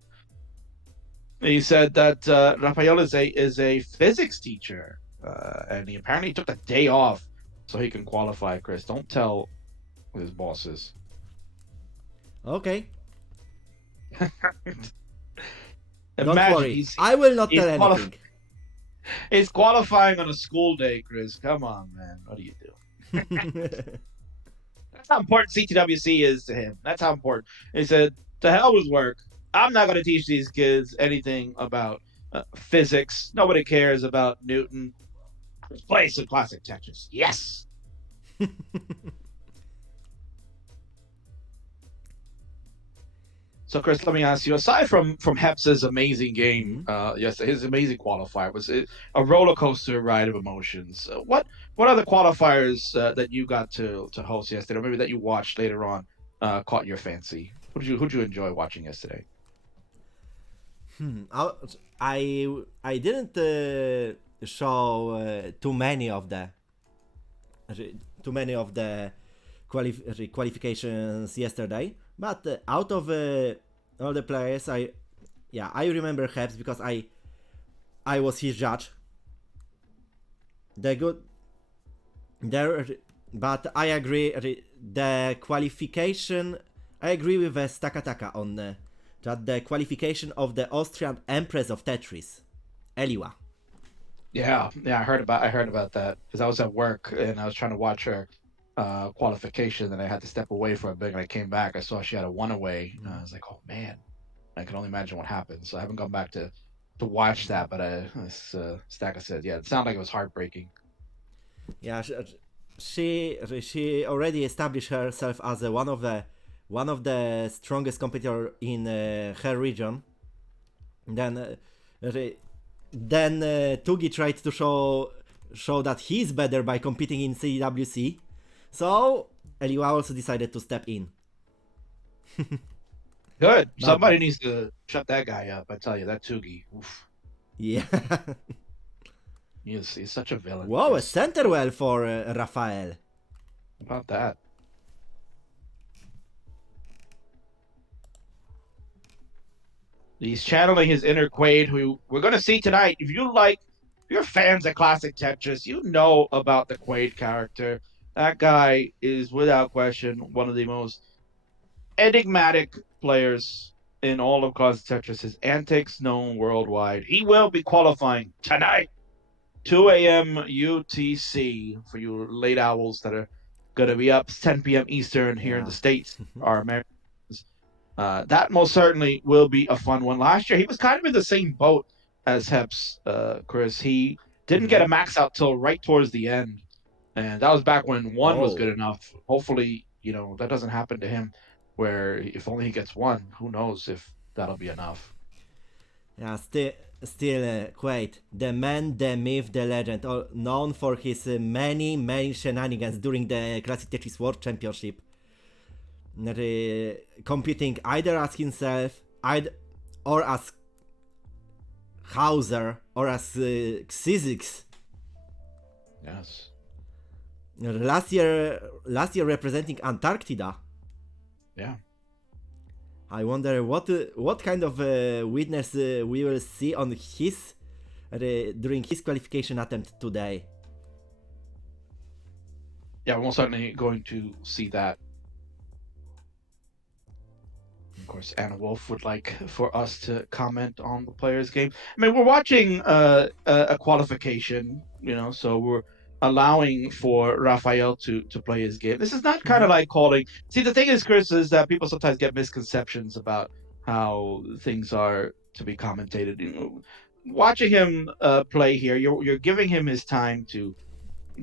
He said that Rafael is a physics teacher, and he apparently took a day off so he can qualify. Chris, don't tell his bosses. Okay. Don't worry, I will not tell anything. He's qualifying on a school day, Chris. Come on, man. What do you do? That's how important CTWC is to him. That's how important. He said, to hell with work. I'm not going to teach these kids anything about physics. Nobody cares about Newton. Let's play some classic Tetris. Yes! So, Chris, let me ask you, aside from Heps's amazing game, yes, his amazing qualifier, was it a roller coaster ride of emotions? What other qualifiers that you got to host yesterday, or maybe that you watched later on, caught your fancy? Who'd you enjoy watching yesterday? I didn't show too many of the too many of the qualifications yesterday. But out of all the players, I remember Hebs because I was his judge. But I agree. The qualification, I agree with Stakataka on that the qualification of the Austrian Empress of Tetris, Eliwa. Yeah, I heard about that because I was at work and I was trying to watch her qualification, and I had to step away for a bit. And I came back, I saw she had a one away. I was like, oh man, I can only imagine what happened. So I haven't gone back to watch that. But as Staka said, yeah, it sounded like it was heartbreaking. Yeah, she already established herself as one of the strongest competitor in her region. Then Tugi tried to show that he's better by competing in CTWC. So Eliwa also decided to step in. Good. Somebody needs to shut that guy up. I tell you, that Tugi. Oof. Yeah. He's such a villain. Whoa, a center well for Rafael. How about that? He's channeling his inner Quaid, who we're going to see tonight. If you're fans of Classic Tetris, you know about the Quaid character. That guy is, without question, one of the most enigmatic players in all of Classic Tetris. His antics known worldwide. He will be qualifying tonight, 2 a.m. UTC, for you late owls that are going to be up 10 p.m. Eastern here in the States, our Americans. That most certainly will be a fun one. Last year, he was kind of in the same boat as Heps, Chris. He didn't get a max out till right towards the end. And that was back when one was good enough. Hopefully, that doesn't happen to him, where if only he gets one, who knows if that'll be enough. Yeah, still Quaid, the man, the myth, the legend, known for his many shenanigans during the Classic Tetris World Championship. Competing either as himself, or as Hauser, or as Xizix. Yes. Last year representing Antarctica. Yeah. I wonder what kind of witness we will see on his during his qualification attempt today. Yeah, we're most certainly going to see that. Of course, Anna Wolf would like for us to comment on the player's game. I mean, we're watching a qualification, so we're allowing for Rafael to play his game. This is not kind of like calling. See, the thing is, Chris, is that people sometimes get misconceptions about how things are to be commentated. Watching him play here, you're giving him his time to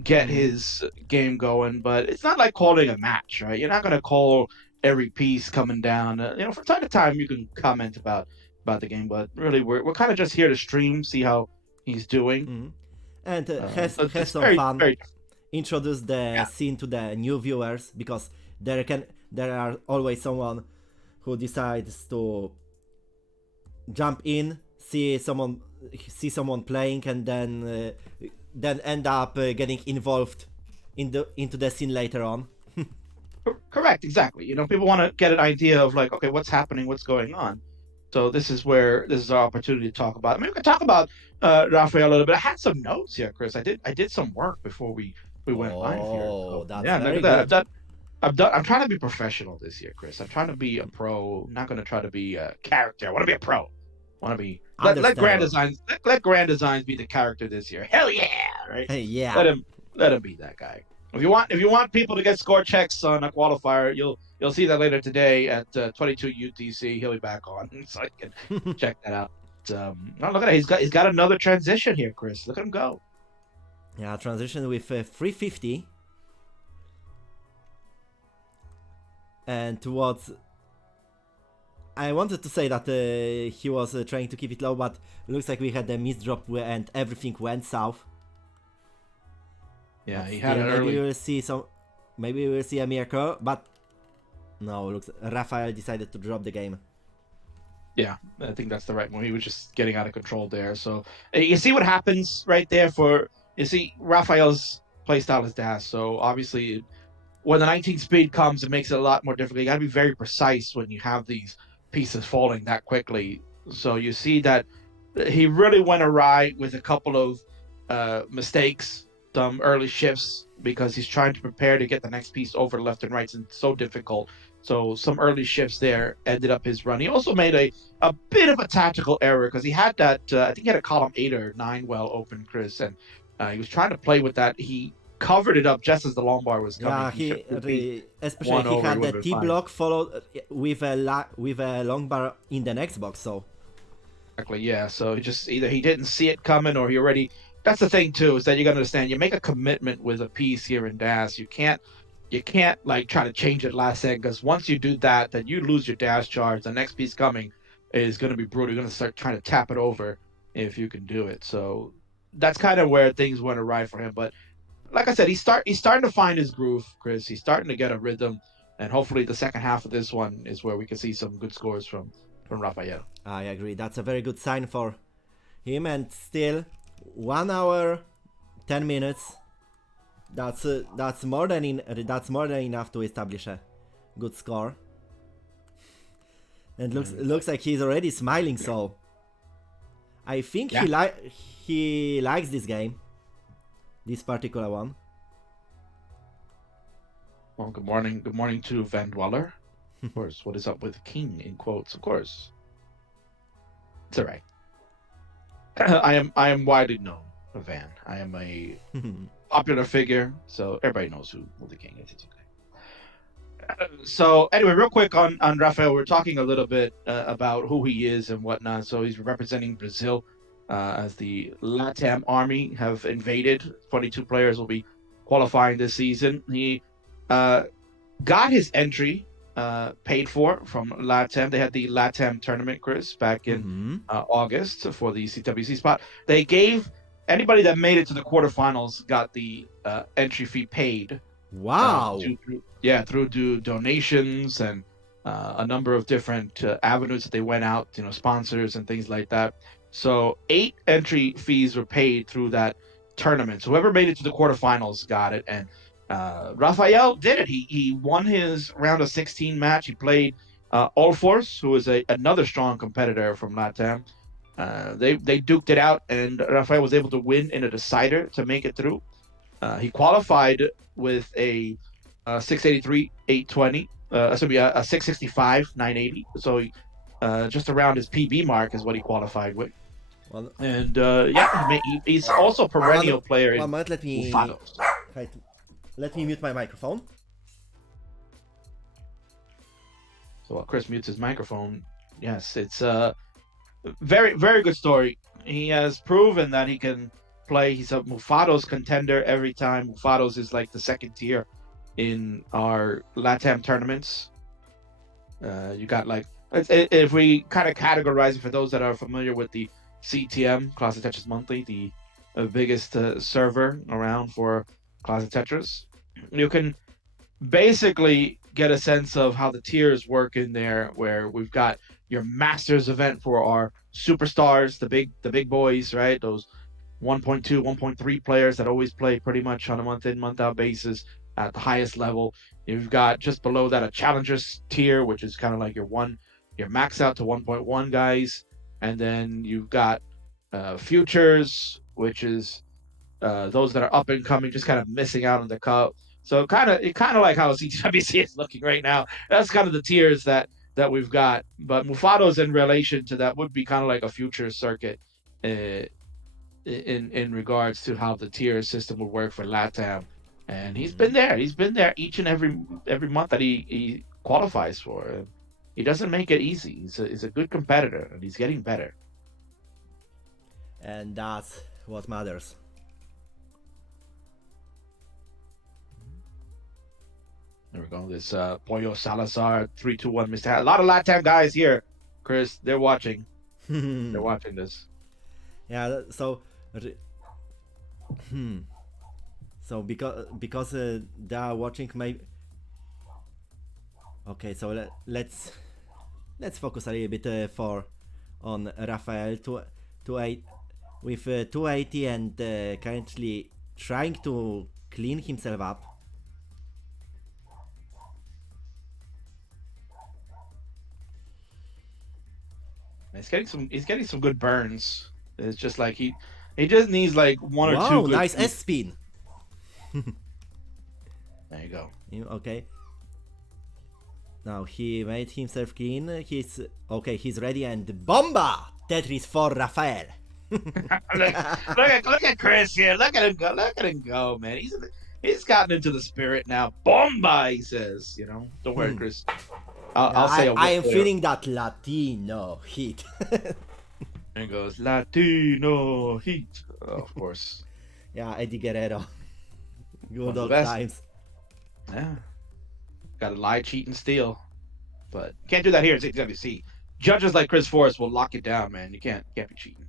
get his game going, but it's not like calling a match, right? You're not going to call every piece coming down. From time to time you can comment about the game, but really we're kind of just here to stream, see how he's doing, and have some fun. Introduce the scene to the new viewers, because there are always someone who decides to jump in, see someone playing, and then end up getting involved into the scene later on. Correct, exactly. People want to get an idea of like, okay, what's happening, what's going on. So this is our opportunity to talk about. I mean, we could talk about Rafael a little bit. I had some notes here, Chris. I did some work before we went live here. Oh, that's yeah, very look at that. good. I'm trying to be professional this year, Chris. I'm trying to be a pro. I'm not going to try to be a character. I want to be a pro. I want to be let Grand Designs Grand Designs be the character this year. Hell yeah, right? Yeah. Let him be that guy. If you want people to get score checks on a qualifier, you'll see that later today at 22 UTC. He'll be back on, so I can check that out. Look at that. He's got another transition here, Chris. Look at him go. Yeah, transition with 350. And towards... I wanted to say that he was trying to keep it low, but looks like we had a misdrop and everything went south. Yeah, he had it early. Maybe we will see a miracle, but no, looks Rafael decided to drop the game. Yeah, I think that's the right one. He was just getting out of control there. So you see what happens right there you see Rafael's playstyle is dash. So obviously, when the 19 speed comes, it makes it a lot more difficult. You got to be very precise when you have these pieces falling that quickly. So you see that he really went awry with a couple of mistakes, some early shifts, because he's trying to prepare to get the next piece over left and right, and it's so difficult. So some early shifts there ended up his run. He also made a bit of a tactical error because he had that, I think he had a column 8 or 9 well open, Chris, and he was trying to play with that. He covered it up just as the long bar was coming. Yeah, especially he had the T block followed with a long bar in the next box. So exactly, yeah. So either he didn't see it coming or he already. That's the thing too, is that you got to understand. You make a commitment with a piece here in dash. You can't like try to change it last second, because once you do that, then you lose your dash charge. The next piece coming is going to be brutal. You're going to start trying to tap it over if you can do it. So that's kind of where things went awry for him. But like I said, he's starting to find his groove, Chris. He's starting to get a rhythm, and hopefully the second half of this one is where we can see some good scores from Rafael. I agree. That's a very good sign for him. And still, 1 hour, 10 minutes. That's more than enough to establish a good score. And looks like he's already smiling. So I think he likes this game. This particular one. Well, good morning to Van Dweller. Of course, what is up with King in quotes? Of course, it's all right. I am widely known, Van. I am a popular figure, so everybody knows who the King is. It's okay. So anyway, real quick on Rafael, we're talking a little bit about who he is and whatnot. So he's representing Brazil. As the LATAM Army have invaded. 22 players will be qualifying this season. He got his entry paid for from LATAM. They had the LATAM tournament, Chris, back in August for the CTWC spot. They gave anybody that made it to the quarterfinals got the entry fee paid. Wow. Through donations and a number of different avenues that they went out, sponsors and things like that. So 8 entry fees were paid through that tournament. So whoever made it to the quarterfinals got it. And Rafael did it. He won his round of 16 match. He played Allforce, who is another strong competitor from LATAM. They duked it out, and Rafael was able to win in a decider to make it through. He qualified with a 683 820. This would be a 665 980. So just around his PB mark is what he qualified with. Well, and he's also a perennial player in let me mute my microphone. So while Chris mutes his microphone, yes, it's a very, very good story. He has proven that he can play. He's a Mufado's contender every time. Mufado's is like the second tier in our LATAM tournaments. You got like, if we kind of categorize it for those that are familiar with the CTM, Classic Tetris Monthly, the biggest server around for Classic Tetris, you can basically get a sense of how the tiers work in there, where we've got your Masters event for our superstars, the big boys, right? Those 1.2, 1.3 players that always play pretty much on a month in, month out basis at the highest level. You've got just below that a challengers tier, which is kind of like your max out to 1.1 guys. And then you've got futures, which is those that are up and coming, just kind of missing out on the cup. So kind of like how CTWC is looking right now. That's kind of the tiers that we've got. But Mufado's in relation to that would be kind of like a future circuit in regards to how the tier system would work for LATAM. And he's been there. He's been there each and every month that he qualifies for. He doesn't make it easy. He's a good competitor, and he's getting better. And that's what matters. There we go. This Pollo Salazar 3-2-1 Mr. A lot of LATAM guys here, Chris. They're watching. They're watching this. Yeah. So. So because they are watching, maybe. Okay. So let's focus a little bit on Rafael with 280 and currently trying to clean himself up. He's getting some good burns. It's just like he just needs like one or two Wow, good nice hits. S-spin. There you go. Okay. Now he made himself clean. He's okay. He's ready and bomba Tetris for Rafael. look at Chris here. Look at him go. Look at him go, man. He's gotten into the spirit now. Bomba, he says. You know, don't worry, Chris. I'll say I am feeling that Latino heat. And he goes Latino heat. Of course. Yeah, Eddie Guerrero. Good old best. times. Yeah. Got to lie, cheat, and steal. But can't do that here at CTWC. Judges like Chris Forrest will lock it down, man. You can't be cheating.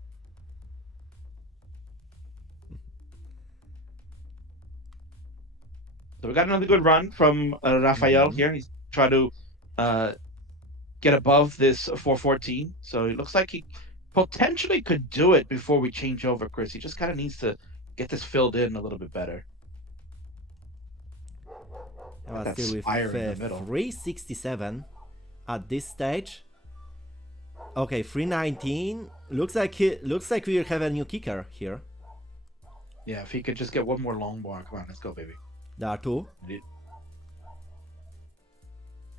So we got another good run from Rafael here. He's trying to get above this 414. So it looks like he potentially could do it before we change over, Chris. He just kind of needs to get this filled in a little bit better. Still with 367 at this stage. Okay, 319. Looks like we have a new kicker here. Yeah, if he could just get one more long bar. Come on, let's go, baby. There are two.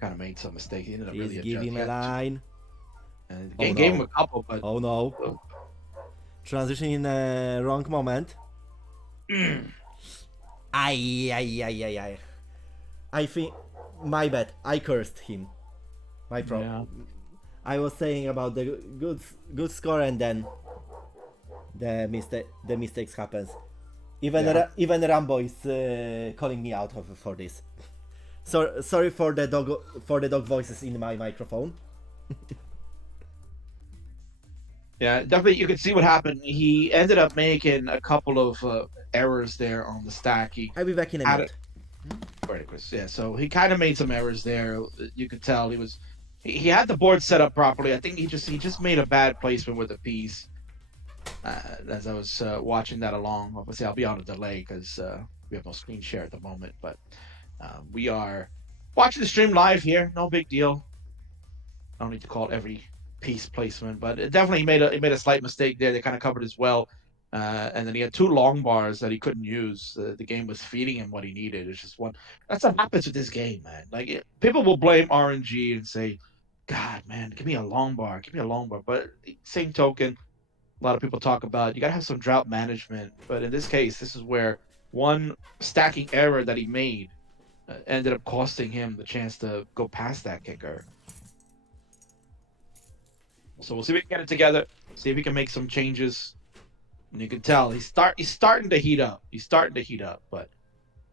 Kind of made some mistake. He ended up Please really give him a line. And Oh, gave no. him a couple, but Oh no. Transition in a wrong moment. Ay. I think my bad. I cursed him. My problem. Yeah. I was saying about the good score and then the mistakes happens. Even Rambo is calling me out for this. So sorry for the dog voices in my microphone. Yeah, definitely. You can see what happened. He ended up making a couple of errors there on the stack. I'll be back in a minute. Yeah, so he kind of made some errors there. You could tell he had the board set up properly. I think he just made a bad placement with the piece. As I was watching that along, obviously I'll be on a delay because we have no screen share at the moment. But we are watching the stream live here. No big deal. I don't need to call it every piece placement, but it definitely made a slight mistake there. They kind of covered as well. And then he had two long bars that he couldn't use. The game was feeding him what he needed. It's just one. That's what happens with this game, man. Like people will blame RNG and say, "God, man, give me a long bar, give me a long bar." But same token, a lot of people talk about you gotta have some drought management. But in this case, this is where one stacking error that he made ended up costing him the chance to go past that kicker. So we'll see if we can get it together. See if we can make some changes. And you can tell he's starting to heat up. He's starting to heat up, but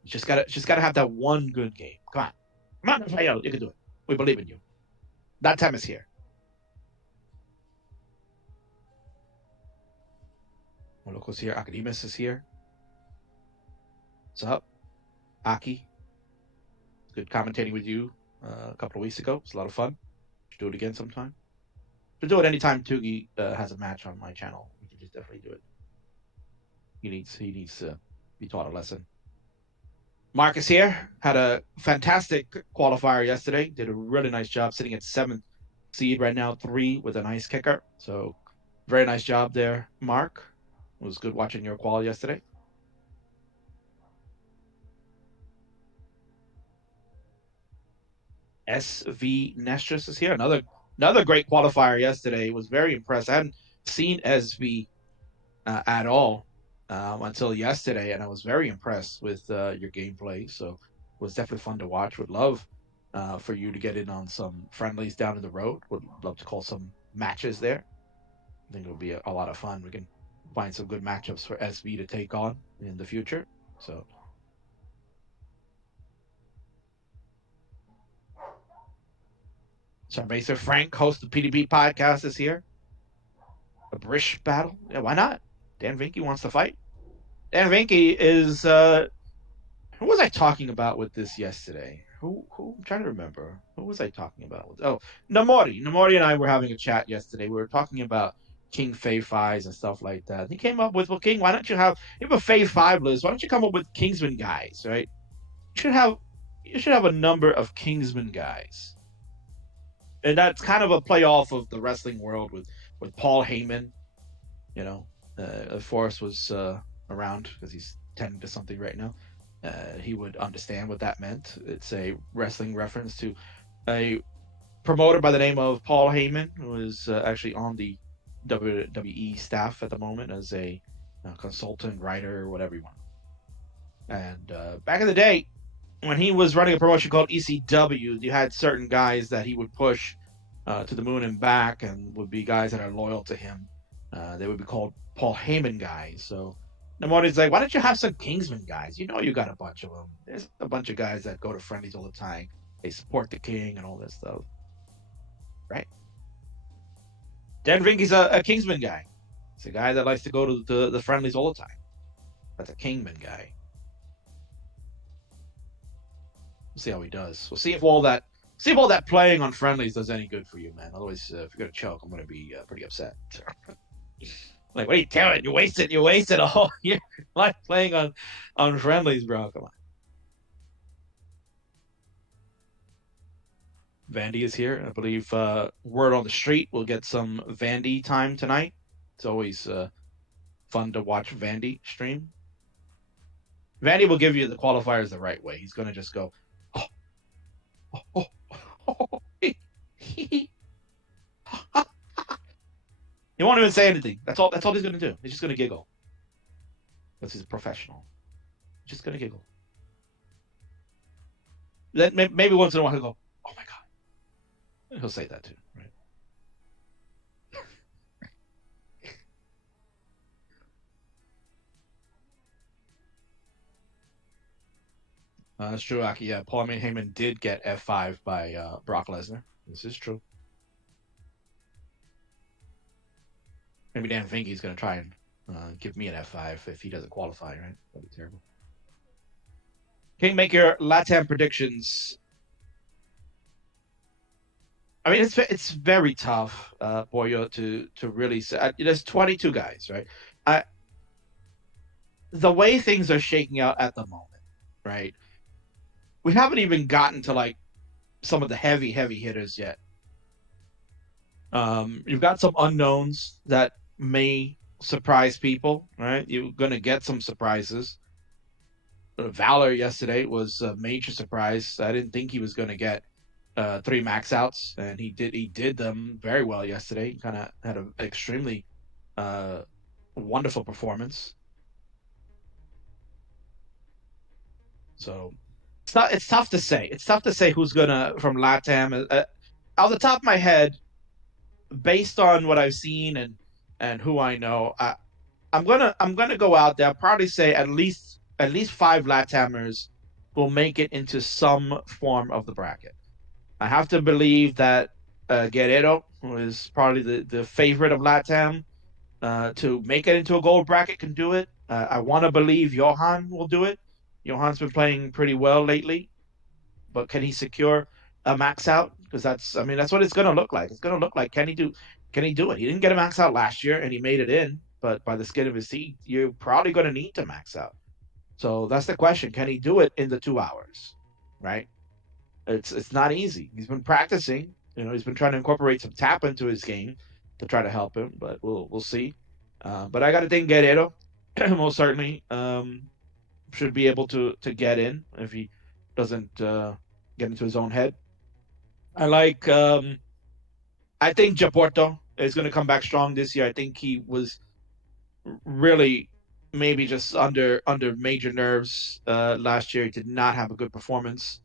you just gotta have that one good game. Come on, Rafael, you can do it. We believe in you. That time is here. Moloko's here. Akademus is here. What's up, Aki? Good commentating with you a couple of weeks ago. It's a lot of fun. Should do it again sometime. Should do it anytime Tugi has a match on my channel. We can just definitely do it. He needs to be taught a lesson. Marcus here had a fantastic qualifier yesterday. Did a really nice job sitting at 7th seed right now, 3 with a nice kicker. So very nice job there, Mark. It was good watching your qual yesterday. SV Nestris is here. Another great qualifier yesterday. Was very impressed. I hadn't seen SV at all until yesterday, and I was very impressed with your gameplay. So it was definitely fun to watch. Would love for you to get in on some friendlies down the road. Would love to call some matches there. I think it would be a lot of fun. We can find some good matchups for SV to take on in the future. So. Racer Frank, host of the PDB podcast, is here. A Brish battle? Yeah, why not? Dan Vinky wants to fight. Dan Vinky is who was I talking about with this yesterday? Who I'm trying to remember. Who was I talking about with? Oh, Namori. Namori and I were having a chat yesterday. We were talking about King Fave 5s and stuff like that. He came up with, well, King, why don't you have a Fave 5 list? Why don't you come up with Kingsman guys, right? You should have a number of Kingsman guys. And that's kind of a play off of the wrestling world with Paul Heyman. You know, if Forrest was around, because he's tending to something right now, he would understand what that meant. It's a wrestling reference to a promoter by the name of Paul Heyman, who is actually on the WWE staff at the moment as a consultant, writer, or whatever you want. And back in the day, when he was running a promotion called ECW, you had certain guys that he would push to the moon and back, and would be guys that are loyal to him. They would be called Paul Heyman guys. So Namori's like, why don't you have some Kingsman guys? You know, you got a bunch of them. There's a bunch of guys that go to friendlies all the time. They support the king and all this stuff, right? Dan Vinky's a Kingsman guy. He's a guy that likes to go to the friendlies all the time. That's a Kingman guy. We'll see how he does. We'll see if all that playing on friendlies does any good for you, man. Otherwise, if you're gonna choke, I'm gonna be pretty upset. Like, what are you doing? You wasted a whole year life playing on friendlies, bro. Come on. Vandy is here. I believe word on the street, we'll get some Vandy time tonight. It's always fun to watch Vandy stream. Vandy will give you the qualifiers the right way. He's gonna just go, he won't even say anything. That's all he's gonna do. He's just gonna giggle. Because he's a professional. He's just gonna giggle. Then maybe once in a while he'll go, "Oh my god." He'll say that too, right? That's true, Aki. Yeah, Paul Heyman did get F5 by Brock Lesnar. This is true. Maybe Dan Finky's going to try and give me an F5 if he doesn't qualify, right? That'd be terrible. Can you make your LATAM predictions? I mean, it's very tough, Boyo, to really say. There's 22 guys, right? The way things are shaking out at the moment, right? We haven't even gotten to like some of the heavy hitters yet. You've got some unknowns that may surprise people, right? You're gonna get some surprises. Valor yesterday was a major surprise. I didn't think he was gonna get 3 max outs, and he did them very well yesterday. Kind of had an extremely wonderful performance. So it's tough to say. It's tough to say who's gonna from LATAM. Off the top of my head, based on what I've seen and who I know, I'm gonna go out there. I'll probably say at least 5 LATAMers will make it into some form of the bracket. I have to believe that Guerrero, who is probably the favorite of LATAM to make it into a gold bracket, can do it. I want to believe Johan will do it. Johan's been playing pretty well lately, but can he secure a max out? Because that's what it's going to look like. It's going to look like, can he do it? He didn't get a max out last year and he made it in, but by the skin of his teeth, you're probably going to need to max out. So that's the question. Can he do it in the 2 hours? Right? It's not easy. He's been practicing. He's been trying to incorporate some tap into his game to try to help him, but we'll see. But I got to think Guerrero most certainly should be able to get in if he doesn't get into his own head. I think Japorto is going to come back strong this year. I think he was really maybe just under major nerves last year. He did not have a good performance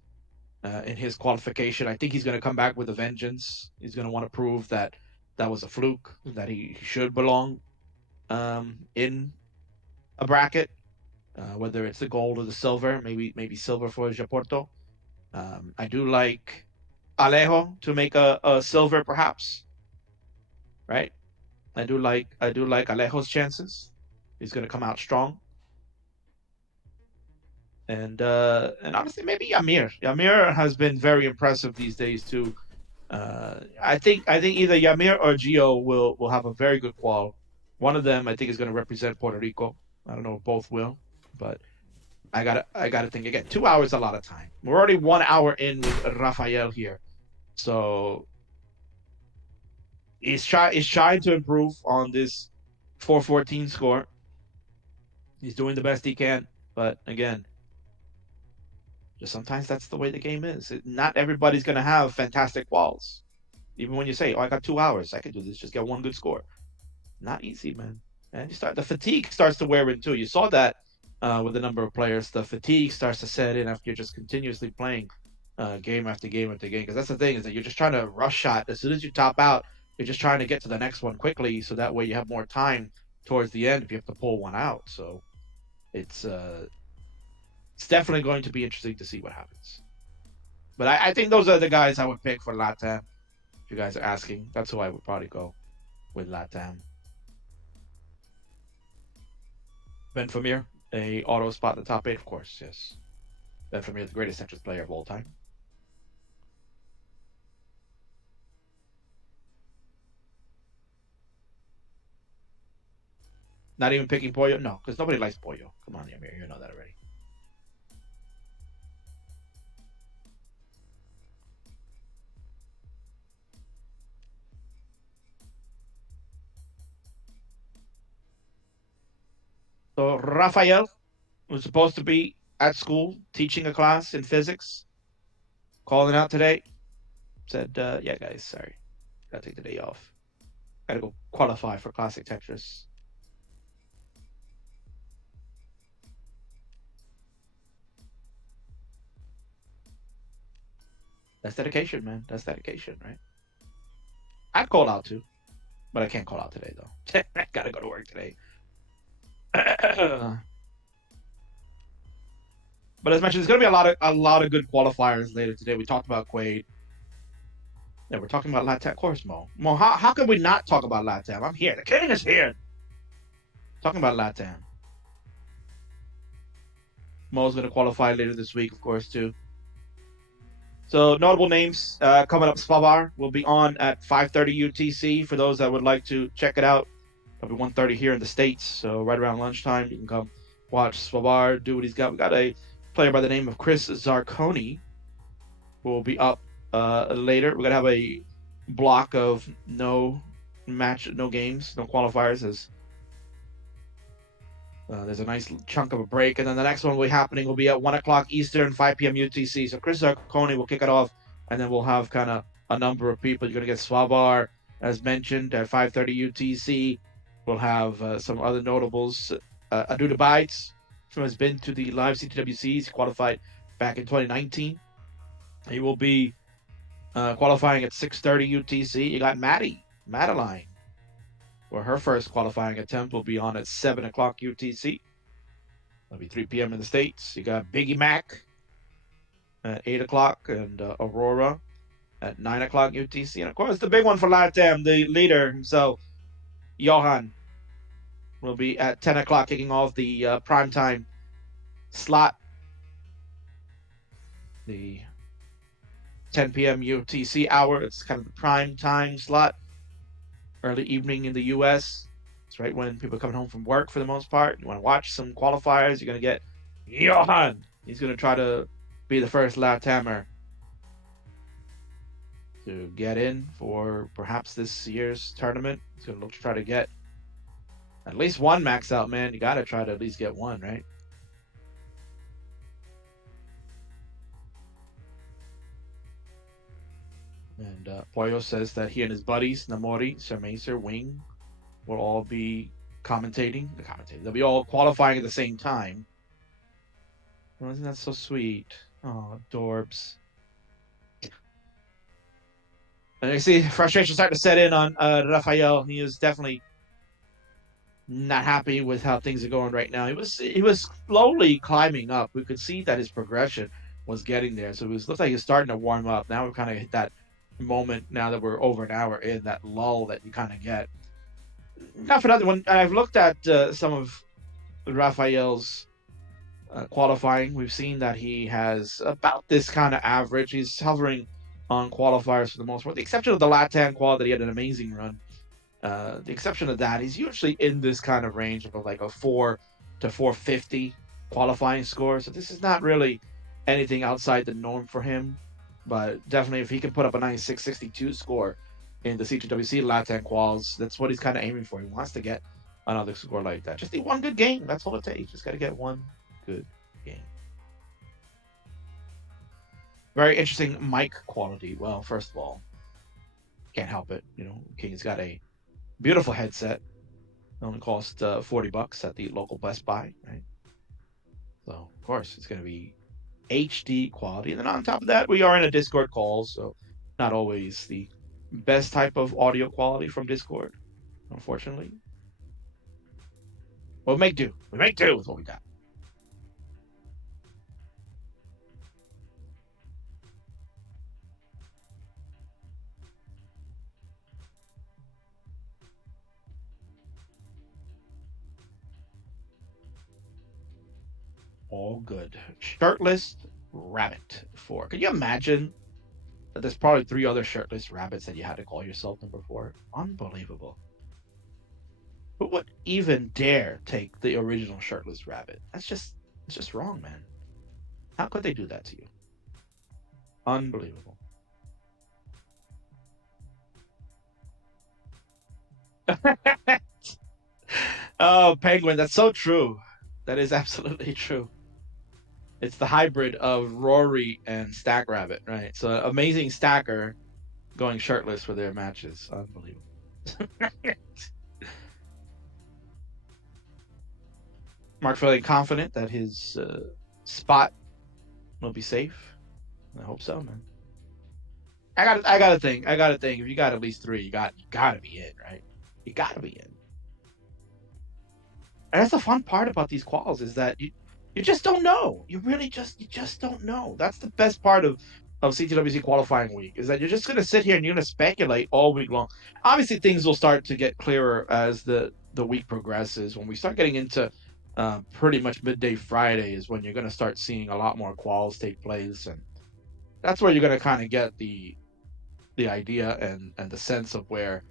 in his qualification. I think he's going to come back with a vengeance. He's going to want to prove that was a fluke, that he should belong in a bracket, whether it's the gold or the silver, maybe silver for Japorto. I do like Alejo to make a silver, perhaps. Right? I do like Alejo's chances. He's going to come out strong. And honestly, maybe Yamir. Yamir has been very impressive these days too. I think either Yamir or Gio will have a very good qual. One of them I think is going to represent Puerto Rico. I don't know if both will, but I gotta think again. 2 hours is a lot of time. We're already 1 hour in with Rafael here, so he's trying to improve on this 414 score. He's doing the best he can, but again, just sometimes that's the way the game is. Not everybody's gonna have fantastic quals. Even when you say, "Oh, I got 2 hours, I can do this. Just get one good score." Not easy, man. And the fatigue starts to wear in too. You saw that with the number of players. The fatigue starts to set in after you're just continuously playing game after game after game. Because that's the thing, is that you're just trying to rush shot. As soon as you top out, you're just trying to get to the next one quickly, so that way you have more time towards the end if you have to pull one out. So it's definitely going to be interesting to see what happens. But I think those are the guys I would pick for LATAM. If you guys are asking, that's who I would probably go with LATAM. Ben Famir, a auto spot in the top 8, of course, yes. Ben Famir, the greatest Tetris player of all time. Not even picking Pollo? No, because nobody likes Pollo. Come on, Yamir, you know that already. So Rafael was supposed to be at school teaching a class in physics. Calling out today. Said, yeah, guys, sorry. Gotta take the day off. Gotta go qualify for Classic Tetris. That's dedication, man. That's dedication, right? I'd call out too, but I can't call out today, though. I gotta go to work today. But as mentioned, there's going to be a lot of good qualifiers later today. We talked about Quaid. Yeah, we're talking about LATAM. Of course, Mo. Mo, how can we not talk about LATAM? I'm here. The king is here. Talking about LATAM. Mo's going to qualify later this week, of course, too. So notable names coming up. Svavar will be on at 5:30 UTC for those that would like to check it out. It'll be 1:30 here in the States, so right around lunchtime you can come watch Svavar do what he's got. We got a player by the name of Chris Zarconi who will be up later. We're gonna have a block of no games, no qualifiers, as there's a nice chunk of a break, and then the next one will be happening will be at 1 o'clock Eastern, 5 p.m. UTC. So Chris Zarconi will kick it off, and then we'll have kind of a number of people. You're gonna get Svavar, as mentioned, at 5:30 UTC. We'll have some other notables. Aduda Bites, who has been to the live CTWCs, qualified back in 2019. He will be qualifying at 6:30 UTC. You got Madeline, where her first qualifying attempt will be on at 7 o'clock UTC. That'll be 3 p.m. in the States. You got Biggie Mac at 8 o'clock, and Aurora at 9 o'clock UTC. And of course, the big one for LATAM, the leader himself, Johan, will be at 10 o'clock, kicking off the primetime slot. The 10 p.m. UTC hour. It's kind of the prime time slot. Early evening in the U.S. It's right when people are coming home from work for the most part. You want to watch some qualifiers. You're going to get Johan. He's going to try to be the first LATAMer to get in for perhaps this year's tournament. He's going to look to try to get at least one max out, man. You got to try to at least get one, right? And Pollo says that he and his buddies, Namori, Sir Macer, Wing, will all be commentating. They'll be all qualifying at the same time. Oh, isn't that so sweet? Oh, Dorbs. And you see frustration starting to set in on Rafael. He is definitely not happy with how things are going right now. He was slowly climbing up. We could see that his progression was getting there. So it looks like he's starting to warm up. Now we've kind of hit that moment now that we're over an hour in, that lull that you kind of get. Not for another one. I've looked at some of Rafael's qualifying. We've seen that he has about this kind of average. He's hovering on qualifiers for the most part. The exception of the Latam qual that he had an amazing run. The exception of that, he's usually in this kind of range of like a 4 to 450 qualifying score. So this is not really anything outside the norm for him. But definitely, if he can put up a nice 662 score in the C2WC Latam quals, that's what he's kind of aiming for. He wants to get another score like that. Just need one good game. That's all it takes. Just got to get one good game. Very interesting mic quality. Well, first of all, can't help it. You know, King's got a beautiful headset. It only cost $40 at the local Best Buy, right? So of course it's going to be HD quality. And then on top of that, we are in a Discord call, so not always the best type of audio quality from Discord, unfortunately. But we make do. We make do with what we got. All good. Shirtless Rabbit 4. Can you imagine that there's probably 3 other shirtless rabbits that you had to call yourself number 4? Unbelievable. Who would even dare take the original shirtless rabbit? It's just wrong, man. How could they do that to you? Unbelievable. Oh, Penguin, that's so true. That is absolutely true. It's the hybrid of Rory and Stack Rabbit, right? So amazing stacker going shirtless for their matches. Unbelievable. Mark feeling confident that his spot will be safe. I hope so, man. I gotta think. If you got at least 3, you gotta be in, right? You gotta be in. And that's the fun part about these quals is that you just don't know. You just don't know. That's the best part of CTWC qualifying week is that you're just gonna sit here and you're gonna speculate all week long. Obviously, things will start to get clearer as the week progresses. When we start getting into pretty much midday Friday is when you're gonna start seeing a lot more quals take place, and that's where you're gonna kind of get the idea and the sense of where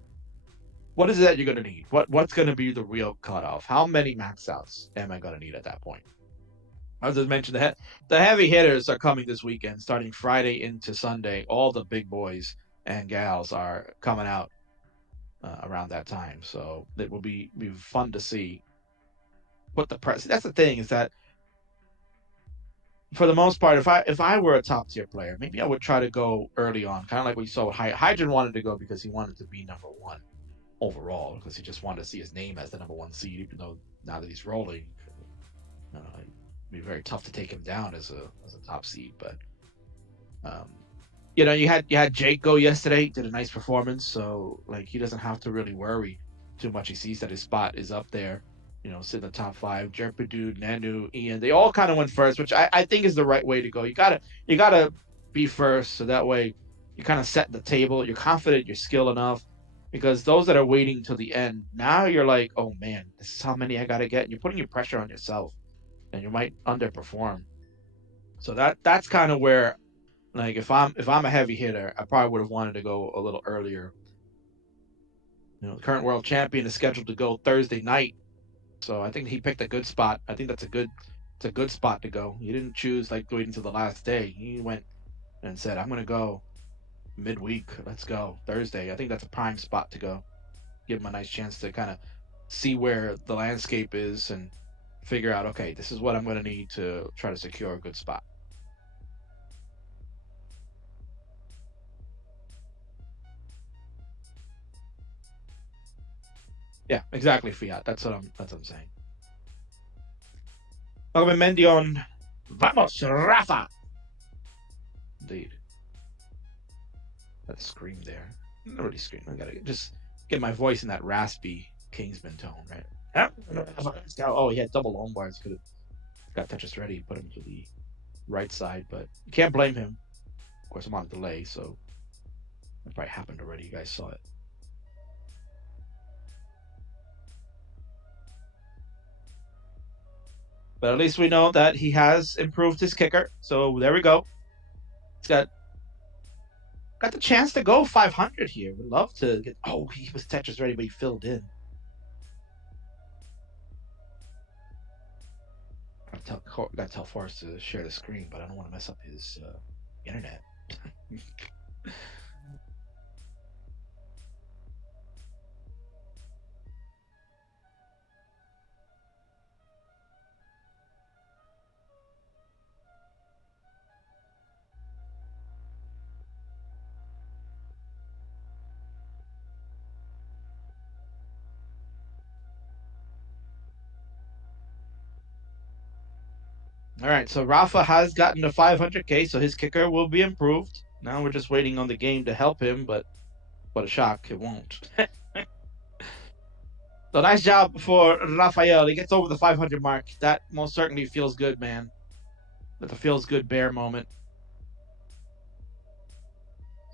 what is it that you're going to need? What's going to be the real cutoff? How many max outs am I going to need at that point? As I mentioned, the heavy hitters are coming this weekend, starting Friday into Sunday. All the big boys and gals are coming out around that time, so it will be fun to see. Put the press. That's the thing is that for the most part, if I were a top tier player, maybe I would try to go early on, kind of like what you saw with Hydron wanted to go because he wanted to be number 1 overall because he just wanted to see his name as the number 1 seed, even though now that he's rolling, it'd be very tough to take him down as a top seed. But you had Jake go yesterday, did a nice performance, so like he doesn't have to really worry too much. He sees that his spot is up there, sitting in the top 5. Jerpedude, Nanu, Ian, they all kind of went first, which I think is the right way to go. You gotta be first, so that way you kind of set the table. You're confident, you're skilled enough. Because those that are waiting till the end, now you're like, oh man, this is how many I gotta get. And you're putting your pressure on yourself, and you might underperform. So that's kind of where, like, if I'm a heavy hitter, I probably would have wanted to go a little earlier. The current world champion is scheduled to go Thursday night, so I think he picked a good spot. I think it's a good spot to go. He didn't choose like waiting until the last day. He went and said, I'm gonna go midweek. Let's go Thursday. I think that's a prime spot to go. Give him a nice chance to kind of see where the landscape is and figure out, okay, this is what I'm going to need to try to secure a good spot. Yeah, exactly, Fiat. That's what I'm saying. Welcome, Mendion. Vamos, Rafa. Indeed. That scream there. Not really scream. I gotta just get my voice in that raspy Kingsman tone, right? Oh, he had double home bars. Could have got Tetris ready, put him to the right side, but you can't blame him. Of course, I'm on a delay, so that probably happened already. You guys saw it. But at least we know that he has improved his kicker. So there we go. He's got got the chance to go 500 here. Would love to get. Oh, he was Tetris ready, but he filled in. Gotta tell Forrest to share the screen, but I don't want to mess up his internet. All right, so Rafa has gotten to 500K, so his kicker will be improved. Now we're just waiting on the game to help him, but what a shock, it won't. So nice job for Rafael. He gets over the 500 mark. That most certainly feels good, man. That's a feels good bear moment.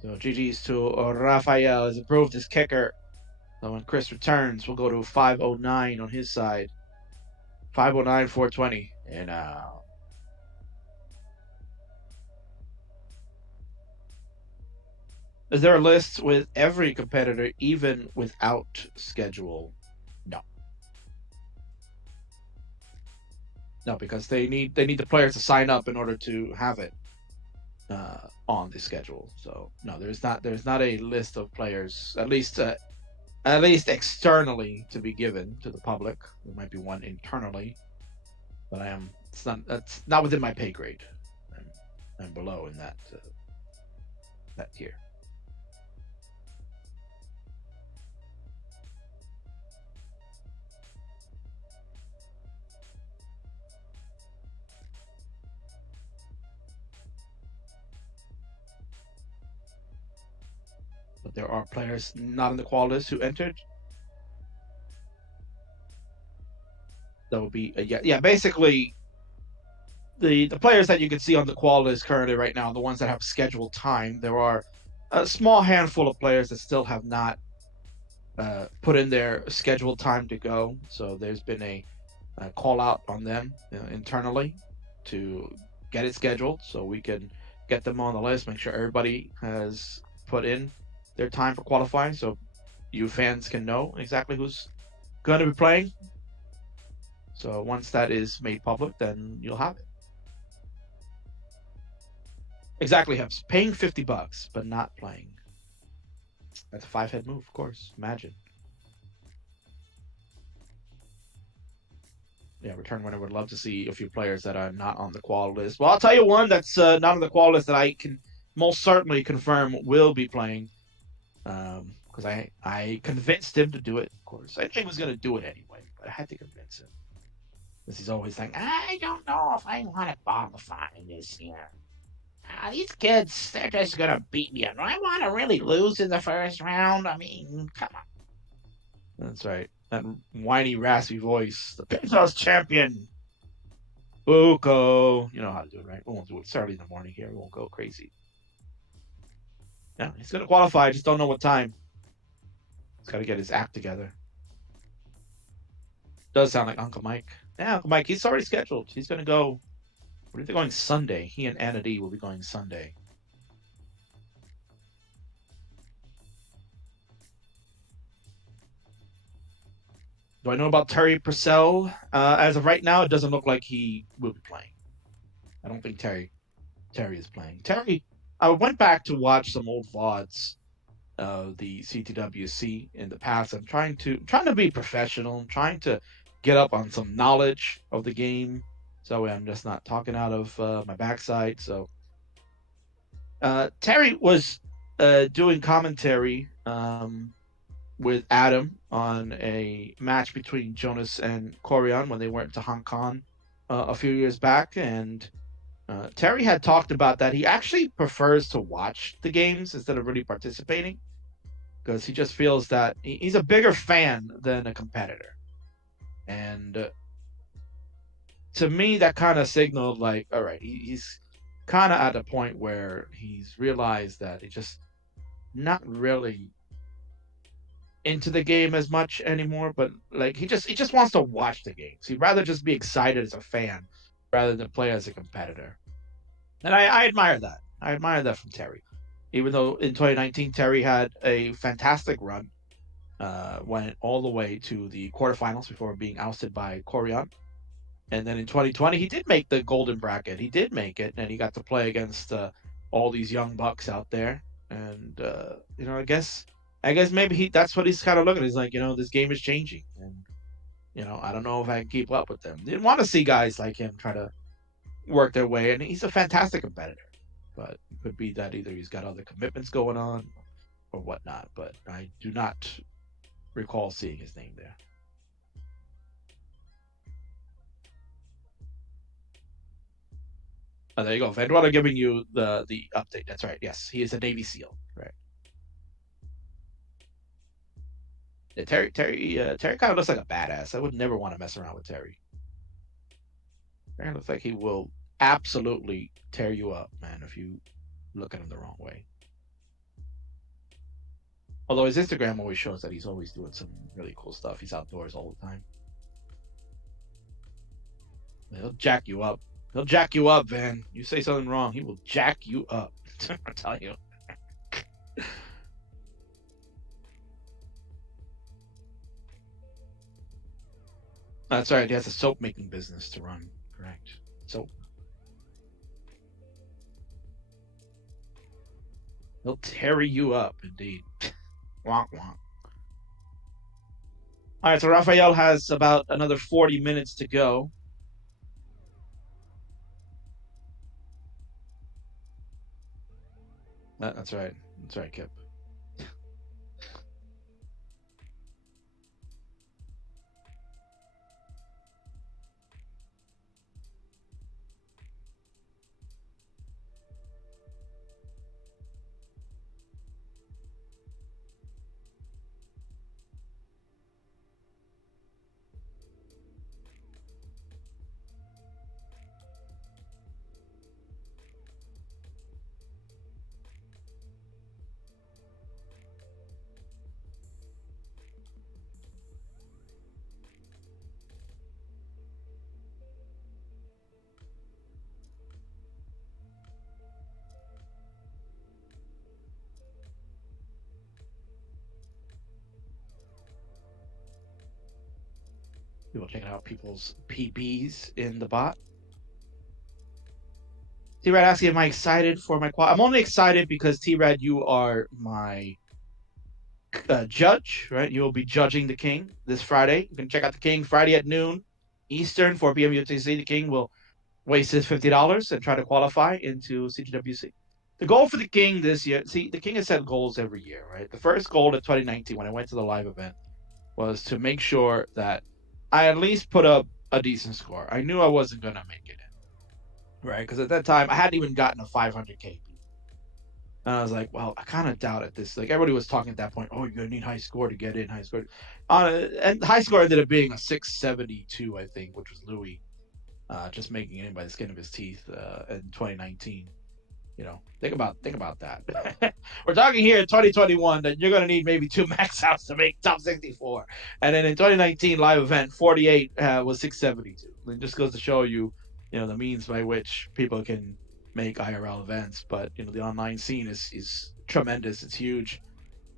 So GG's to Rafael. Has improved his kicker. So when Chris returns, we'll go to 509 on his side. 509, 420. And is there a list with every competitor, even without schedule? No. No, because they need the players to sign up in order to have it on the schedule. So no, there's not a list of players, at least externally, to be given to the public. There might be one internally, but that's not within my pay grade. I'm below in that tier. But there are players not in the qual list who entered. That would be yeah. Basically, the players that you can see on the qual list currently right now, the ones that have scheduled time, there are a small handful of players that still have not put in their scheduled time to go. So there's been a call out on them internally to get it scheduled so we can get them on the list, make sure everybody has put in their time for qualifying, so you fans can know exactly who's going to be playing. So once that is made public, then you'll have it. Exactly, Hebs. Paying $50, but not playing. That's a 5-head move, of course. Imagine. Yeah, return winner would love to see a few players that are not on the qual list. Well, I'll tell you one that's not on the qual list that I can most certainly confirm will be playing. Because I convinced him to do it, of course. I think he was going to do it anyway, but I had to convince him. Because he's always saying, I don't know if I want to qualify this year. These kids, they're just going to beat me. Do I want to really lose in the first round? I mean, come on. That's right. That whiny, raspy voice. The Pintos champion. Buko. You know how to do it, right? We won't do it. It's early in the morning here. We won't go crazy. Yeah, he's going to qualify. I just don't know what time. He's got to get his act together. Does sound like Uncle Mike. Yeah, Uncle Mike, he's already scheduled. He's going to go. Where are they going Sunday? He and Anna D will be going Sunday. Do I know about Terry Purcell? As of right now, it doesn't look like he will be playing. I don't think Terry is playing. Terry, I went back to watch some old VODs of the CTWC in the past. I'm trying to be professional. I'm trying to get up on some knowledge of the game, so I'm just not talking out of my backside. So Terry was doing commentary with Adam on a match between Jonas and Corian when they went to Hong Kong a few years back, and Terry had talked about that he actually prefers to watch the games instead of really participating, because he just feels that he's a bigger fan than a competitor. And to me, that kind of signaled like, all right, he's kind of at a point where he's realized that he's just not really into the game as much anymore, but like he just wants to watch the games. He'd rather just be excited as a fan rather than play as a competitor. And I admire that. I admire that from Terry. even though in 2019 Terry had a fantastic run, went all the way to the quarterfinals before being ousted by Corian. And then in 2020, he did make the golden bracket. He did make it, and he got to play against all these young bucks out there. And I guess maybe that's what he's kind of looking at. He's like, this game is changing, and I don't know if I can keep up with them. Didn't want to see guys like him try to work their way, and he's a fantastic competitor. But it could be that either he's got other commitments going on or whatnot. But I do not recall seeing his name there. Oh, there you go. Vandwala giving you the update. That's right. Yes, he is a Navy SEAL. Right. Yeah, Terry kind of looks like a badass. I would never want to mess around with Terry. Terry looks like he will absolutely tear you up, man, if you look at him the wrong way. Although his Instagram always shows that he's always doing some really cool stuff. He's outdoors all the time. He'll jack you up. He'll jack you up, Van. You say something wrong, he will jack you up. I'm telling you. That's right. He has a soap making business to run. Correct. Soap. He'll tear you up, indeed. Wonk wonk. All right, so Raphael has about another 40 minutes to go. That's right. That's right, Kip. People checking out people's PBs in the bot. T-Rad asking, am I excited for my quad? I'm only excited because T-Rad, you are my judge, right? You will be judging the King this Friday. You can check out the King Friday at noon Eastern, 4 p.m. UTC. The King will waste his $50 and try to qualify into CTWC. The goal for the King this year, see, the King has set goals every year, right? The first goal in 2019 when I went to the live event was to make sure that I at least put up a decent score. I knew I wasn't going to make it in, right? Because at that time, I hadn't even gotten a 500K. And I was like, well, I kind of doubted this. Like, everybody was talking at that point, oh, you're going to need high score to get in, high score. And high score ended up being a 672, I think, which was Louis just making it in by the skin of his teeth in 2019. Think about that. We're talking here in 2021 that you're going to need maybe 2 max outs to make top 64. And then in 2019 live event, 48 was 672. It just goes to show you, the means by which people can make IRL events. But, the online scene is tremendous. It's huge.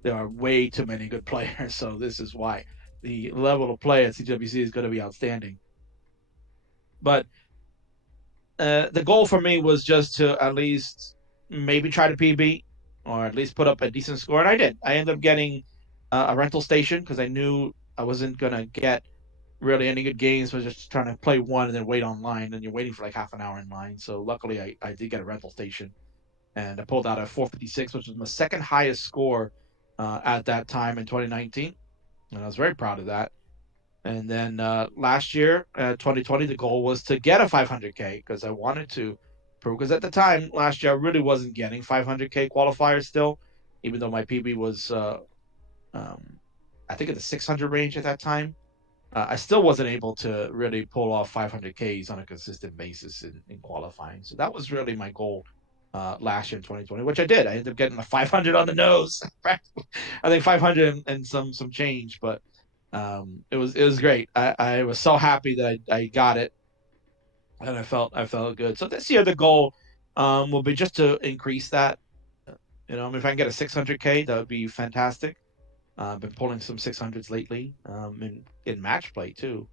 There are way too many good players. So this is why the level of play at CTWC is going to be outstanding. But the goal for me was just to at least maybe try to PB or at least put up a decent score. And I did. I ended up getting a rental station because I knew I wasn't going to get really any good games. I was just trying to play one and then wait online. And you're waiting for like half an hour in line. So luckily, I did get a rental station. And I pulled out a 456, which was my second highest score at that time in 2019. And I was very proud of that. And then last year, 2020, the goal was to get a 500K because I wanted to prove. Because at the time, last year, I really wasn't getting 500K qualifiers still, even though my PB was, I think, in the 600 range at that time. I still wasn't able to really pull off 500Ks on a consistent basis in qualifying. So that was really my goal last year in 2020, which I did. I ended up getting a 500 on the nose. I think 500 and some change, but it was great. I was so happy that I got it, and I felt good. So this year the goal will be just to increase that, You know, I mean, if I can get a 600K, that would be fantastic. I've been pulling some 600s lately, in match play too,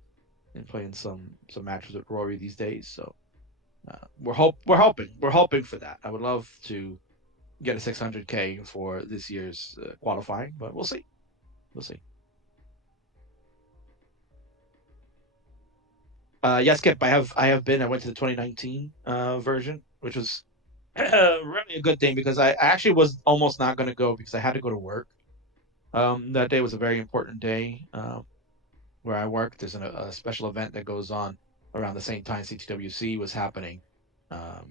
and playing some matches with Rory these days. So we're hoping for that. I would love to get a 600K for this year's qualifying, but we'll see. We'll see. Yes, Kip. I went to the 2019 version, which was really a good thing because I actually was almost not going to go because I had to go to work. That day was a very important day where I work. There's a special event that goes on around the same time CTWC was happening. Um,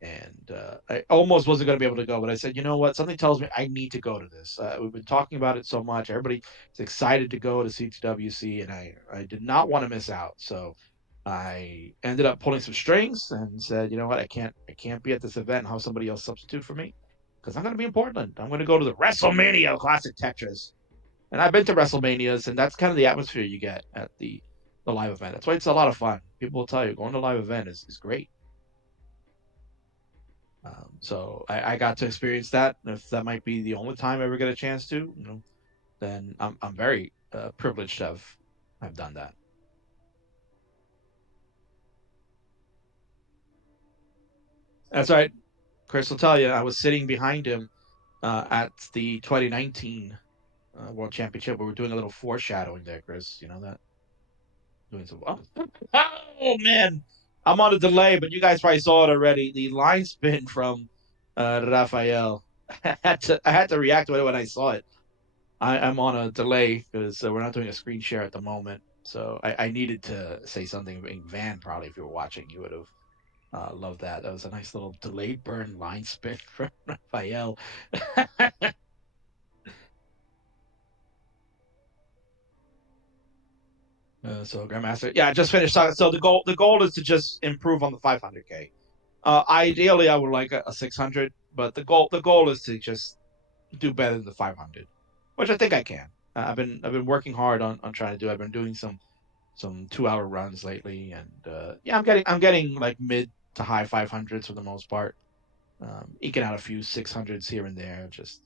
and I almost wasn't going to be able to go, but I said, you know what? Something tells me I need to go to this. We've been talking about it so much. Everybody is excited to go to CTWC, and I did not want to miss out. So I ended up pulling some strings and said, you know what? I can't be at this event and have somebody else substitute for me because I'm going to be in Portland. I'm going to go to the WrestleMania Classic Tetris, and I've been to WrestleManias, and that's kind of the atmosphere you get at the live event. That's why it's a lot of fun. People will tell you going to a live event is great. So I got to experience that. And if that might be the only time I ever get a chance to, you know, then I'm very privileged to have done that. That's right. Chris will tell you, I was sitting behind him at the 2019 World Championship. We were doing a little foreshadowing there, Chris. You know that? Doing some. Oh man, I'm on a delay, but you guys probably saw it already. The line spin from Rafael. I had to react to it when I saw it. I'm on a delay because we're not doing a screen share at the moment. So I needed to say something. Van, probably, if you were watching, you would have loved that. That was a nice little delayed burn line spin from Rafael. So Grandmaster, yeah, I just finished. So the goal is to just improve on the 500K. Ideally, I would like a 600, but the goal is to just do better than the 500, which I think I can. I've been working hard on trying to do. I've been doing some 2 hour runs lately, and yeah, I'm getting like mid to high 500s for the most part. Eking out a few 600s here and there. Just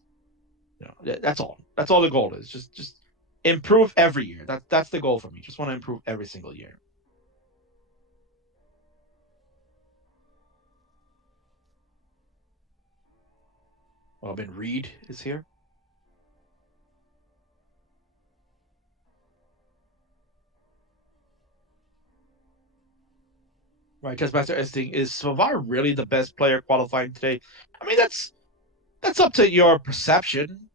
that's all. That's all the goal is. Just improve every year. That's the goal for me. Just want to improve every single year. Robin Reed is here. Right, Testmaster Esting, is Svavar really the best player qualifying today? I mean, that's up to your perception,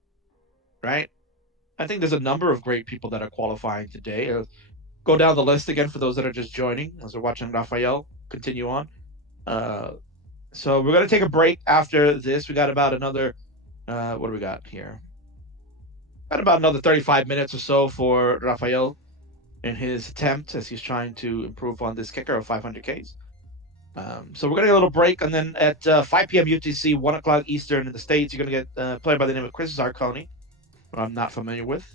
right? I think there's a number of great people that are qualifying today. Go down the list again for those that are just joining as we're watching Rafael continue on. Uh, so we're gonna take a break after this. We got about another. What do we got here? Got about another 35 minutes or so for Rafael in his attempt as he's trying to improve on this kicker of 500Ks. So we're gonna get a little break, and then at 5 p.m. UTC, 1 o'clock Eastern in the States, you're gonna get a player by the name of Chris Zarconi, who I'm not familiar with.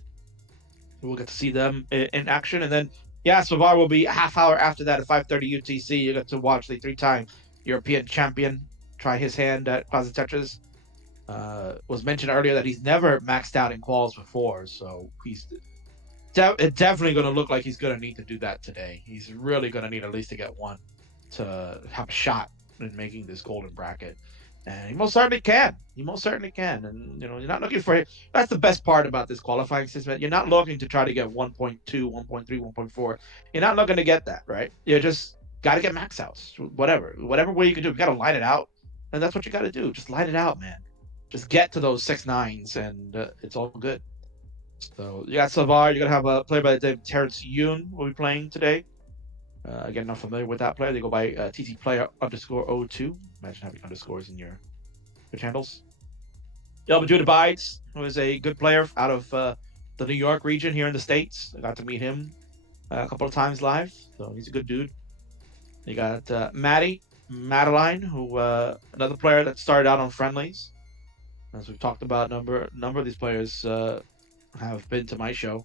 We'll get to see them in action, and then yeah, Svavar will be a half hour after that at 5:30 UTC. You get to watch the 3-time European champion try his hand at Classic Tetris. Was mentioned earlier that he's never maxed out in quals before, so he's definitely going to look like he's going to need to do that today. He's really going to need at least to get one to have a shot in making this golden bracket. And he most certainly can. He most certainly can. And, you're not looking for it. That's the best part about this qualifying system. You're not looking to try to get 1.2, 1.3, 1.4. You're not looking to get that, right? You just got to get max outs. Whatever way you can do. You got to line it out. And that's what you got to do. Just line it out, man. Just get to those 6-9s, and it's all good. So you got Svavar. You're gonna have a player by the name Terrence Yoon will be playing today. Again, not familiar with that player. They go by TT Player _02. Imagine having underscores in your handles. Judah Bides, who is a good player out of the New York region here in the States. I got to meet him a couple of times live, so he's a good dude. You got Madeline, who another player that started out on friendlies. As we've talked about, number of these players have been to my show,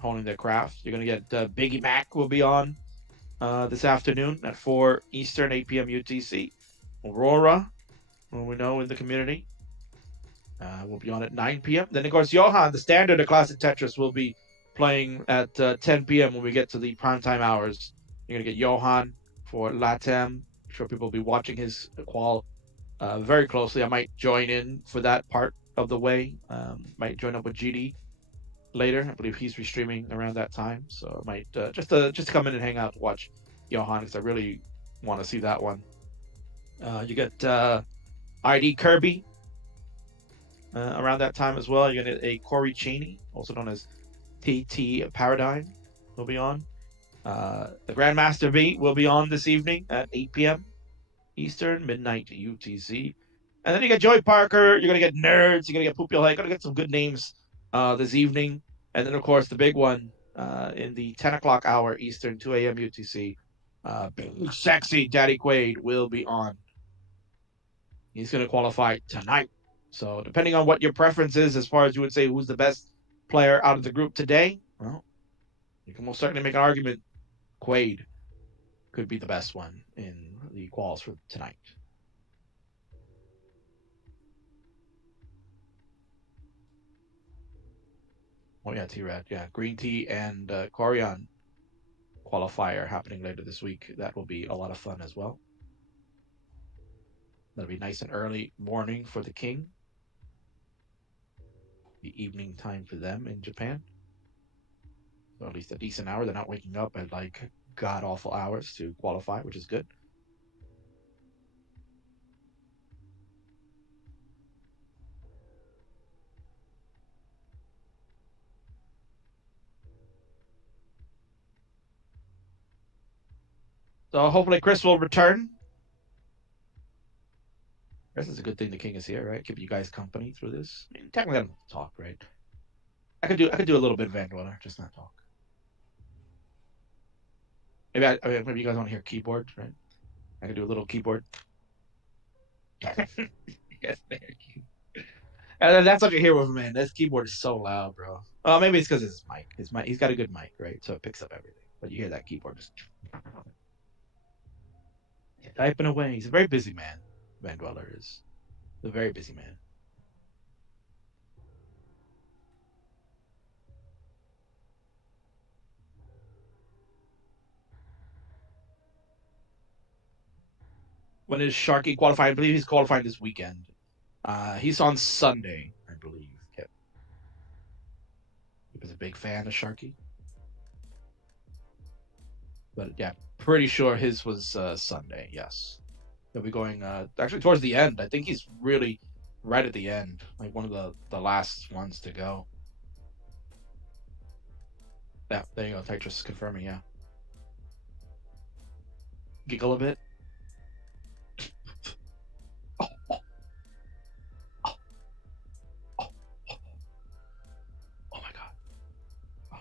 honing their craft. You're gonna get Biggie Mac will be on this afternoon at 4 Eastern, 8 p.m. UTC. Aurora, who we know in the community. Will be on at 9 p.m. Then, of course, Johan, the standard of Classic Tetris, will be playing at 10 p.m. when we get to the primetime hours. You're going to get Johan for LATAM. I'm sure people will be watching his qual very closely. I might join in for that part of the way. Might join up with GD later. I believe he's restreaming around that time. So I might just come in and hang out to watch Johan because I really want to see that one. You get ID Kirby around that time as well. You're going to get a Corey Cheney, also known as TT Paradigm, will be on. The Grandmaster V will be on this evening at 8 p.m. Eastern, midnight UTC. And then you get Joey Parker. You're going to get Nerds. You're going to get Poopio. You're going to get some good names this evening. And then, of course, the big one in the 10 o'clock hour Eastern, 2 a.m. UTC. Big sexy Daddy Quaid will be on. He's going to qualify tonight. So depending on what your preference is, as far as you would say who's the best player out of the group today, well, you can most certainly make an argument Quaid could be the best one in the quals for tonight. Oh yeah, T-Rad. Yeah, Green Tea and Corian qualifier happening later this week. That will be a lot of fun as well. That'll be nice and early morning for the King. The evening time for them in Japan. So at least a decent hour. They're not waking up at like god awful hours to qualify, which is good. So hopefully Chris will return. This is a good thing the King is here, right? Keep you guys company through this. I mean, technically I don't have to talk, right? I could do a little bit of Van Dweller, just not talk. Maybe you guys want to hear keyboard, right? I could do a little keyboard. Yes, and that's what you hear with him, man. This keyboard is so loud, bro. Well, maybe it's because his mic. He's got a good mic, right? So it picks up everything. But you hear that keyboard just typing away. He's a very busy man. Van Dweller is a very busy man. When is Sharky qualifying? I believe he's qualifying this weekend. He's on Sunday, I believe. Yep. He was a big fan of Sharky. But yeah, pretty sure his was Sunday, yes. He'll be going actually towards the end. I think he's really right at the end, like one of the last ones to go. Yeah, there you go. Tetris confirming, yeah. Giggle a bit. Oh, oh, oh, oh, oh, oh my god. Oh.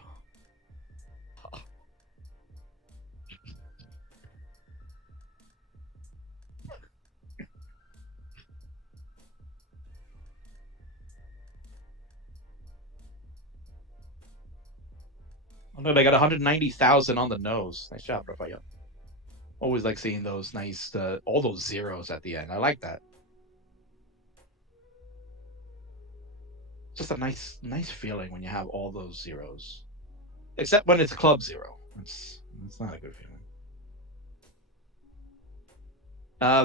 Oh no, they got 190,000 on the nose. Nice job, Rafael. Always like seeing those nice, all those zeros at the end. I like that. Just a nice feeling when you have all those zeros. Except when it's club zero. It's not a good feeling.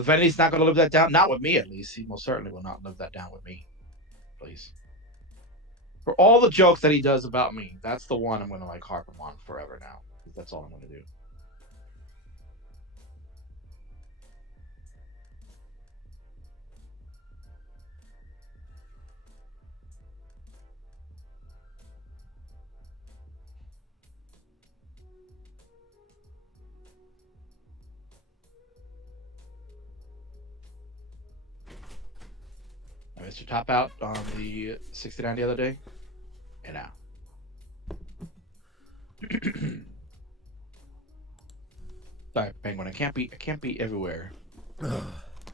Veni's not going to live that down. Not with me, at least. He most certainly will not live that down with me. Please. For all the jokes that he does about me, that's the one I'm going to like harp him on forever now. That's all I'm going to do. Mr. Top Out on the 69 the other day. And now. Sorry, Penguin. I can't be everywhere.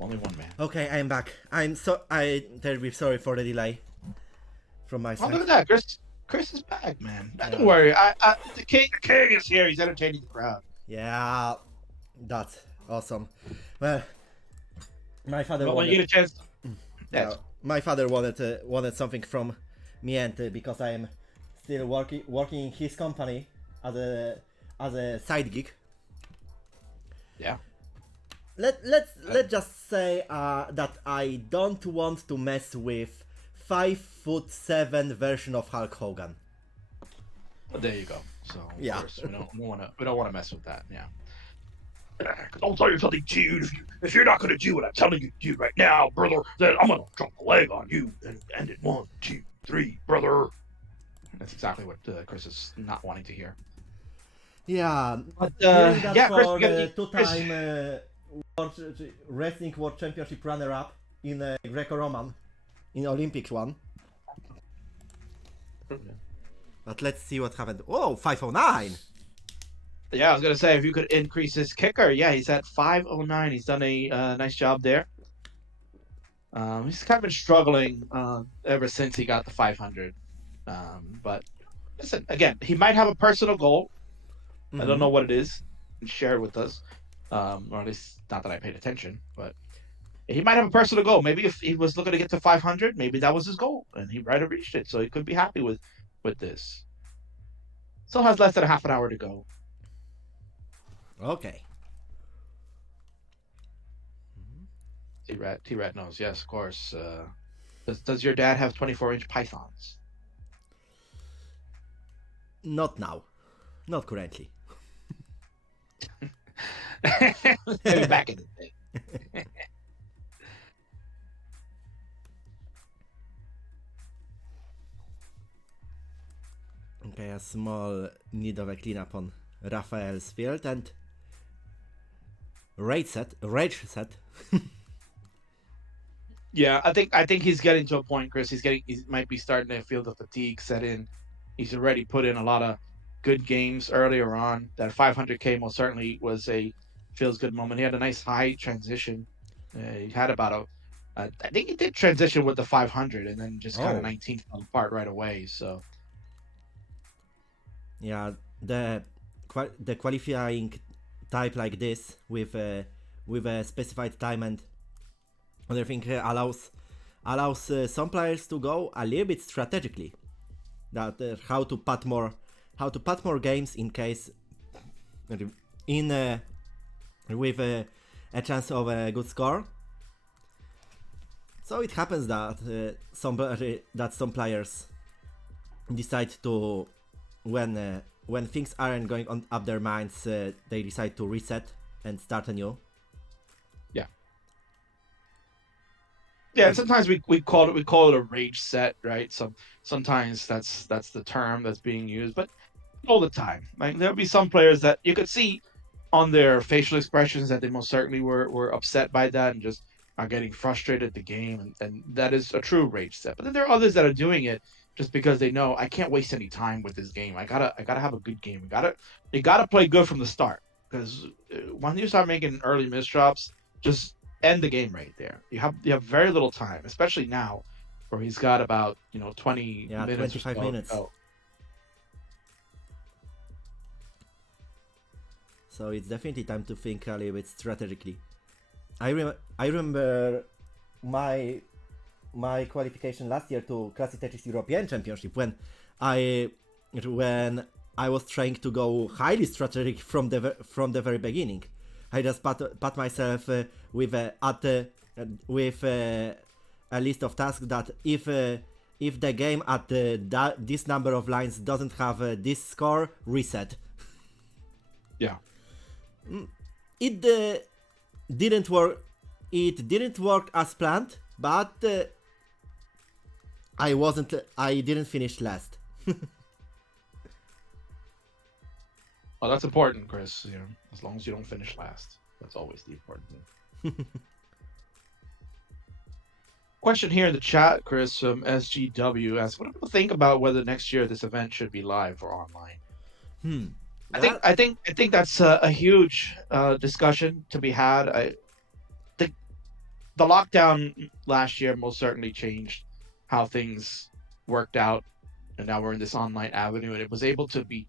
Only one man. Okay, I am back. I'm terribly sorry for the delay from my Oh, side. look at that, Chris. Chris is back, man. Don't worry. The king is here. He's entertaining the crowd. Yeah, that's awesome. Well, my father. But when you get a chance, my father wanted something from me, and because I am still working in his company as a side gig. Yeah. Let's just say that I don't want to mess with 5'7" version of Hulk Hogan. But there you go. So Yeah. of course we don't want to mess with that. Yeah. Because I'll tell you something, dude. If you're not gonna do what I'm telling you to do right now, brother, then I'm gonna drop a leg on you and end it 1, 2, 3, brother. That's exactly what Chris is not wanting to hear. Yeah, But hearing that yeah, Chris, for we gotta the Chris, two-time Wrestling World Championship runner-up in Greco-Roman, in Olympics one. But let's see what happened. Oh, 509! Yeah, I was gonna say if you could increase his kicker. Yeah, he's at 509. He's done a nice job there. He's kind of been struggling ever since he got the 500. But listen, again, he might have a personal goal. I don't know what it is. And share it with us, or at least not that I paid attention. But he might have a personal goal. Maybe if he was looking to get to 500, maybe that was his goal, and he might have reached it. So he could be happy with this. Still has less than a half an hour to go. Okay. T-Rat knows. Yes, of course. Does your dad have 24-inch pythons? Not now. Not currently. Maybe back in the day. Okay, a small need of a cleanup on Raphael's field and rage set. Yeah, I think he's getting to a point, Chris. He might be starting to feel the fatigue set in. He's already put in a lot of good games earlier on. That 500K most certainly was a feels good moment. He had a nice high transition. He had about I think he did transition with the 500 and then just kind of 19 fell apart right away. So yeah, the qualifying type like this with a specified time and other thing allows some players to go a little bit strategically. That how to put more games in case in with a chance of a good score. So it happens that some players decide to when things aren't going on up their minds, they decide to reset and start anew. Yeah, sometimes we call it a rage set, right? Sometimes that's the term that's being used, but all the time. Like there'll be some players that you could see on their facial expressions that they most certainly were upset by that and just are getting frustrated at the game, and that is a true rage set. But then there are others that are doing it just because they know I can't waste any time with this game. I gotta have a good game. You gotta play good from the start, because when you start making early misdrops, just end the game right there. You have very little time, especially now, where he's got about 20 minutes 25 minutes. So it's definitely time to think a little bit strategically. I remember my qualification last year to Classic Tetris European Championship when I was trying to go highly strategic from the very beginning. I just pat myself with a list of tasks that if the game at this number of lines doesn't have this score, reset. Yeah. It didn't work. It didn't work as planned, but I didn't finish last. Oh, that's important, Chris. As long as you don't finish last, that's always the important thing. Question here in the chat, Chris, from SGW asks, "What do people think about whether next year this event should be live or online?" I think that's a huge discussion to be had. I think the lockdown last year most certainly changed how things worked out, and now we're in this online avenue, and it was able to be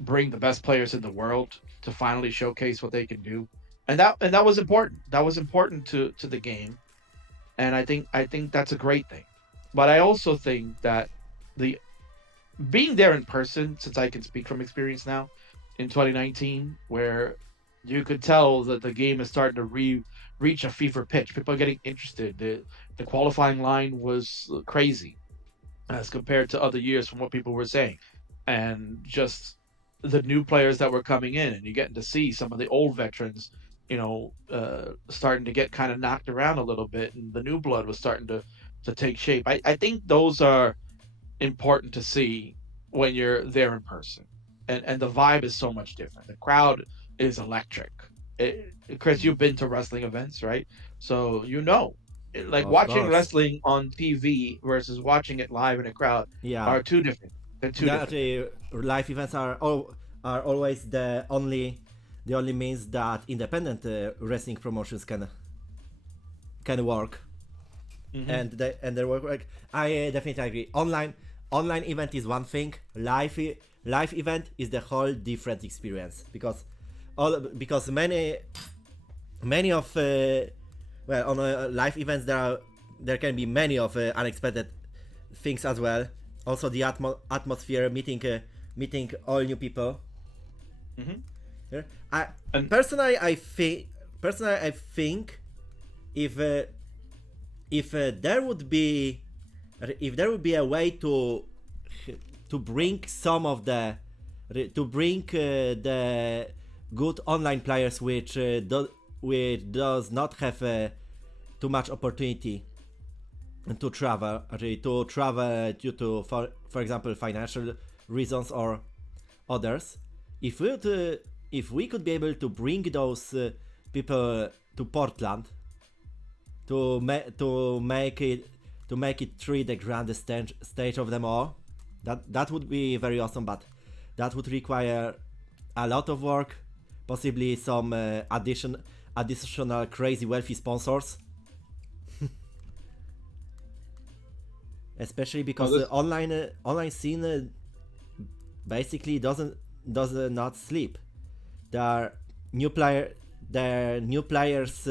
bring the best players in the world to finally showcase what they can do, and that was important. That was important to the game. and I think that's a great thing. But I also think that the being there in person, since I can speak from experience now, in 2019, where you could tell that the game is starting to reach a fever pitch. People are getting interested. The qualifying line was crazy as compared to other years from what people were saying, and just the new players that were coming in, and you're getting to see some of the old veterans, starting to get kind of knocked around a little bit, and the new blood was starting to take shape. I think those are important to see when you're there in person, and the vibe is so much different. The crowd is electric. Chris, you've been to wrestling events, right? So like Of watching course. wrestling on TV versus watching it live in a crowd Yeah. are two different. They're two Yeah, different things. the live events are always the only means that independent wrestling promotions can work, Hmm. and they work. Like, I definitely agree. Online event is one thing. Live event is the whole different experience, because many of well, on live events there can be many of unexpected things as well. Also the atmosphere, meeting all new people. Hmm. Yeah. I And personally I think if uh, if there would be a way to bring some of the to bring the good online players which does not have too much opportunity to travel due to for example financial reasons or others. If we could be able to bring those people to Portland to make it truly the grandest stage of them all, that would be very awesome. But that would require a lot of work, possibly some additional crazy wealthy sponsors, especially well, because the this online scene basically does not sleep. There are new player there are new players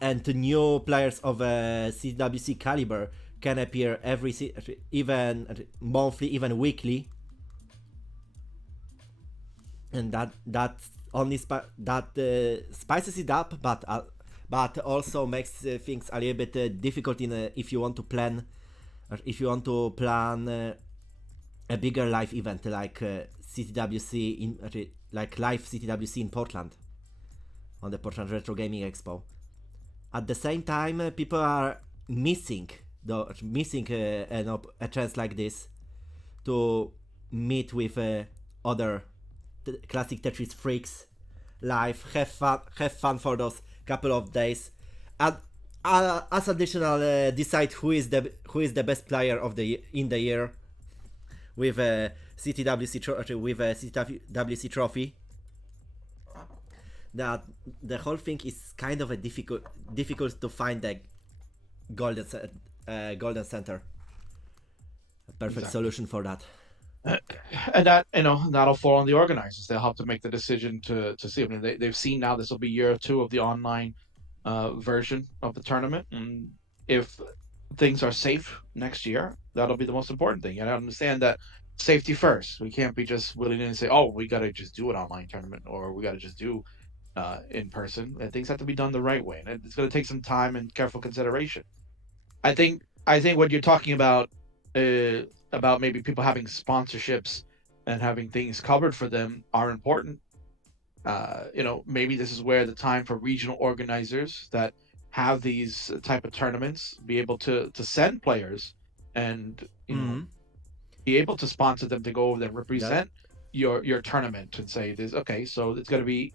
and new players of CWC caliber can appear even monthly, even weekly, and that only spices it up, but also makes things a little bit difficult if you want to plan a bigger live event like CTWC like live CTWC in Portland on the Portland Retro Gaming Expo. At the same time, people are missing a chance like this to meet with other classic Tetris freaks live, have fun for those couple of days, and as additional decide who is the best player of in the year with a CTWC trophy. That the whole thing is kind of a difficult to find the golden center, a perfect exactly. solution for that. And that'll fall on the organizers. They'll have to make the decision to see. I mean, they've seen now this will be year two of the online version of the tournament, and if things are safe next year, that'll be the most important thing. And I understand that safety first. We can't be just willing to say, "Oh, we got to just do an online tournament," or "We got to just do in person." And things have to be done the right way, and it's going to take some time and careful consideration. I think what you're talking about maybe people having sponsorships and having things covered for them are important. Maybe this is where the time for regional organizers that have these type of tournaments be able to send players and Mm-hmm. be able to sponsor them to go over there and That. represent your tournament and say this. Okay, so it's going to be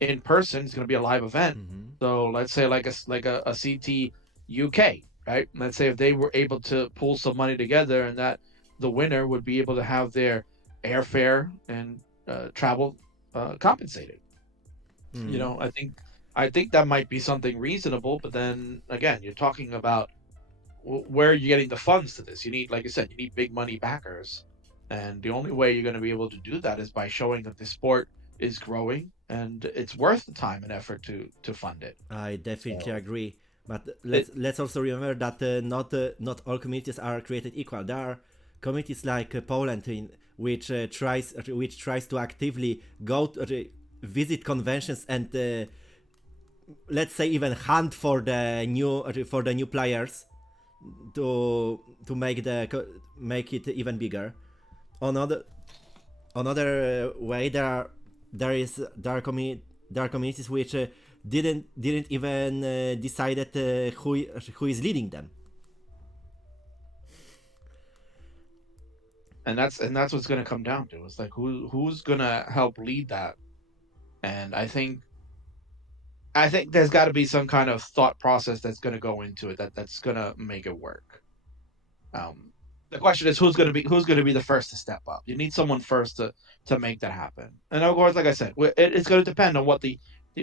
in person. It's going to be a live event. Mm-hmm. So let's say like a CT UK, right? Let's say if they were able to pull some money together, and that the winner would be able to have their airfare and travel compensated. Mm-hmm. I think that might be something reasonable. But then again, you're talking about where are you getting the funds to this? You need, like I said, you need big money backers, and the only way you're going to be able to do that is by showing that the sport is growing and it's worth the time and effort to fund it. I definitely So agree. But let's also remember that not all communities are created equal. There are communities like Poland which tries to actively go to visit conventions and let's say even hunt for the new players to make it even bigger. Another way, there are communities which didn't even decided who is leading them. And that's what's going to come down to. It's like who's going to help lead that. And I think there's got to be some kind of thought process that's going to go into it that's going to make it work. The question is who's going to be the first to step up. You need someone first to make that happen. And of course, like I said, it's going to depend on what the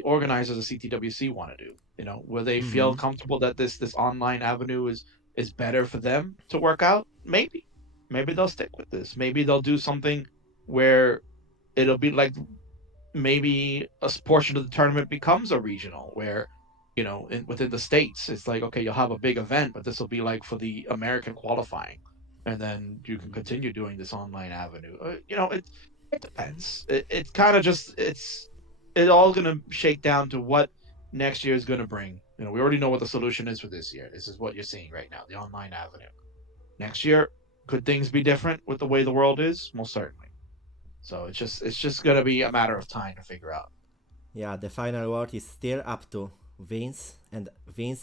organizers of CTWC want to do. You know, will they feel comfortable that this online avenue is better for them to work out? Maybe they'll stick with this. Maybe they'll do something where it'll be like maybe a portion of the tournament becomes a regional where, you know, within the states, it's like, okay, you'll have a big event, but this will be like for the American qualifying, and then you can continue doing this online avenue. You know, it depends. It's kind of just it's all gonna shake down to what next year is gonna bring. You know, we already know what the solution is for this year. This is what you're seeing right now, the online avenue. Next year, could things be different with the way the world is? Most certainly. So it's just gonna be a matter of time to figure out. Yeah, the final word is still up to Vince,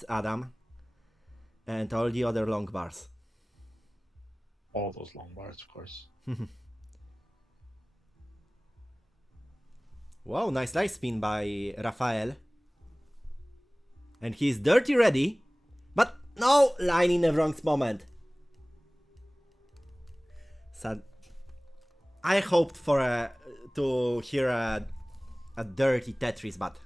Adam, and all the other long bars. All those long bars, of course. Wow, nice light spin by Rafael. And he's dirty ready, but no, line in the wrong moment. So I hoped for to hear a dirty Tetris, but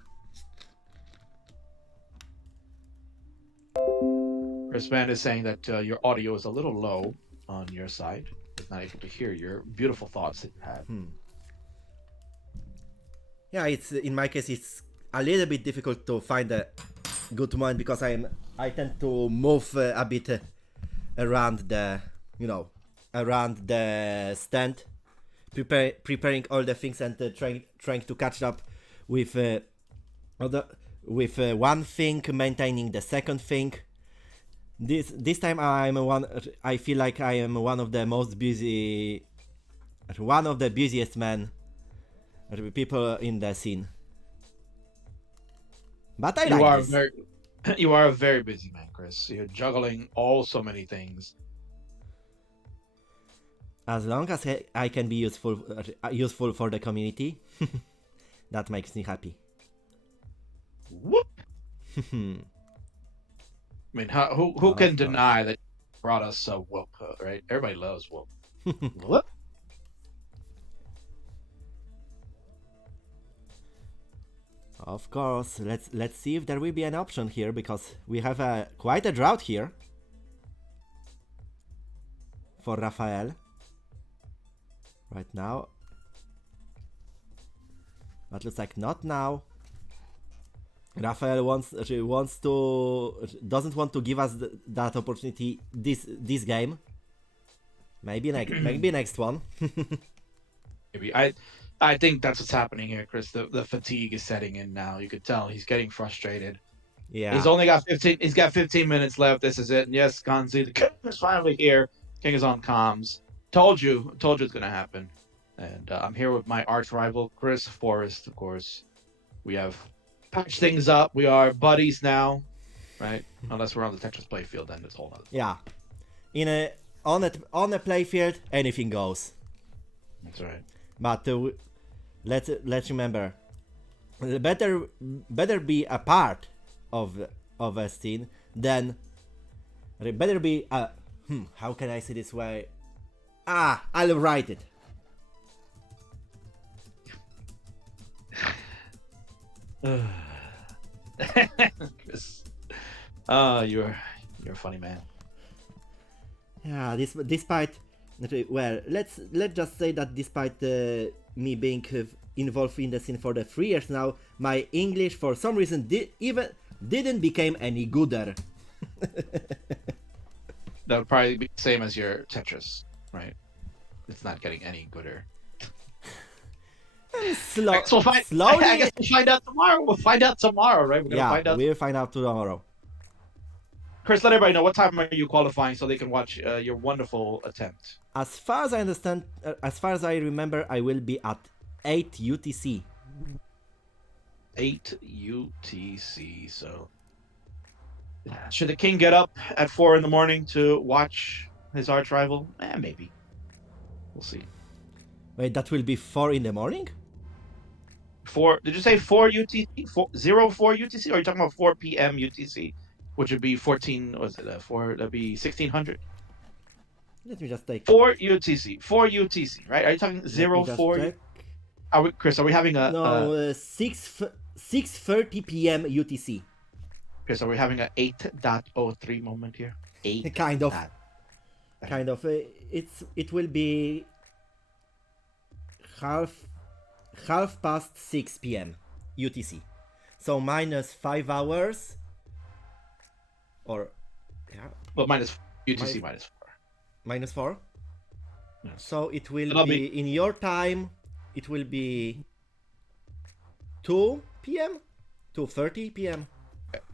Chris Van is saying that your audio is a little low on your side. He's not able to hear your beautiful thoughts that you had. Yeah, it's in my case it's a little bit difficult to find a good moment because I tend to move a bit around the around the stand, preparing all the things and trying to catch up with one thing, maintaining the second thing. This time I feel like I am one of the busiest people in the scene. But I like this. You are a very busy man, Chris. You're juggling so many things. As long as I can be useful for the community, that makes me happy. Whoop! I mean, who can deny that you brought us a whoop, right? Everybody loves whoop. Whoop. Of course, let's see if there will be an option here because we have quite a drought here for Rafael right now. But looks like not now. Rafael doesn't want to give us that opportunity this game. Maybe next one. Maybe I think that's what's happening here, Chris. The fatigue is setting in now. You could tell he's getting frustrated. Yeah. He's only got 15. He's got 15 minutes left. This is it. And yes, Gonzi, the king is finally here. King is on comms. Told you it's gonna happen. And I'm here with my arch rival, Chris Forrest. Of course, we have patched things up. We are buddies now, right? Unless we're on the Tetris playfield, then it's a whole other. Yeah. On a playfield, anything goes. That's right. But let's remember, better be a part of a scene than better be a how can I say this way? I'll write it. Chris, you're a funny man. Yeah, despite let's just say that despite me being involved in the scene for the 3 years now, my English for some reason didn't become any gooder. That would probably be the same as your Tetris, right? It's not getting any gooder. I guess we'll find. Slowly. I guess we'll find out tomorrow. We'll find out tomorrow, right? We're gonna Yeah, find out. we'll find out tomorrow. Chris, let everybody know what time are you qualifying so they can watch your wonderful attempt. As far as I understand, as far as I remember, I will be at 8 UTC. 8 UTC. So, should the king get up at 4 in the morning to watch his arch rival? Maybe. We'll see. Wait, that will be 4 in the morning? 4? Did you say 4 UTC? 04 UTC? Or are you talking about 4 p.m. UTC? Which would be 14, was it 4? That'd be 1600. Let me just take 4 UTC. 4 UTC, right? Are you talking 04? Chris, are we having a... No, 6:30 p.m. UTC. Chris, are we having a 8.03 moment here? 8. Kind of. Kind of. It will be half past 6 p.m. UTC. So minus 5 hours. Or, yeah. Well, minus UTC minus 4. Minus 4? Yes. So it will be, in your time, it will be 2 p.m.? 2:30 p.m.?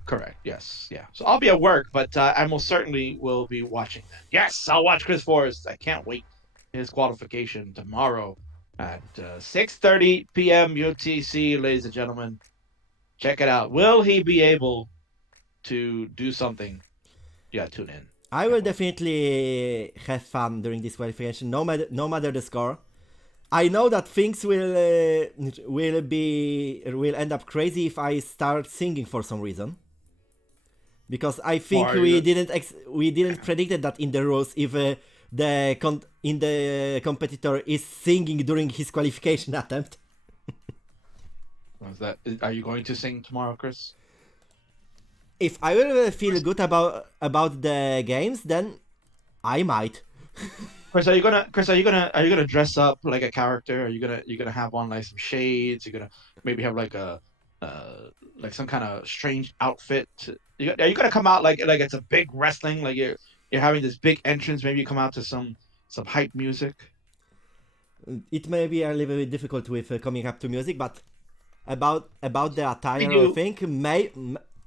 Correct, yes, yeah. So I'll be at work, but I most certainly will be watching that. Yes, I'll watch Chris Forrest. I can't wait. His qualification tomorrow at 6:30 p.m. UTC, ladies and gentlemen. Check it out. Will he be able to do something? Yeah, tune in. I will definitely have fun during this qualification, no matter the score. I know that things will end up crazy if I start singing for some reason, because I think we didn't predict that in the rules if the competitor is singing during his qualification attempt. Are you going to sing tomorrow, Chris? If I will feel good about the games, then I might. Chris, are you gonna dress up like a character? Are you gonna have on like some shades? You're gonna maybe have like a like some kind of strange outfit? Are you gonna come out like it's a big wrestling? Like you're having this big entrance? Maybe you come out to some hype music. It may be a little bit difficult with coming up to music, but about the attire thing,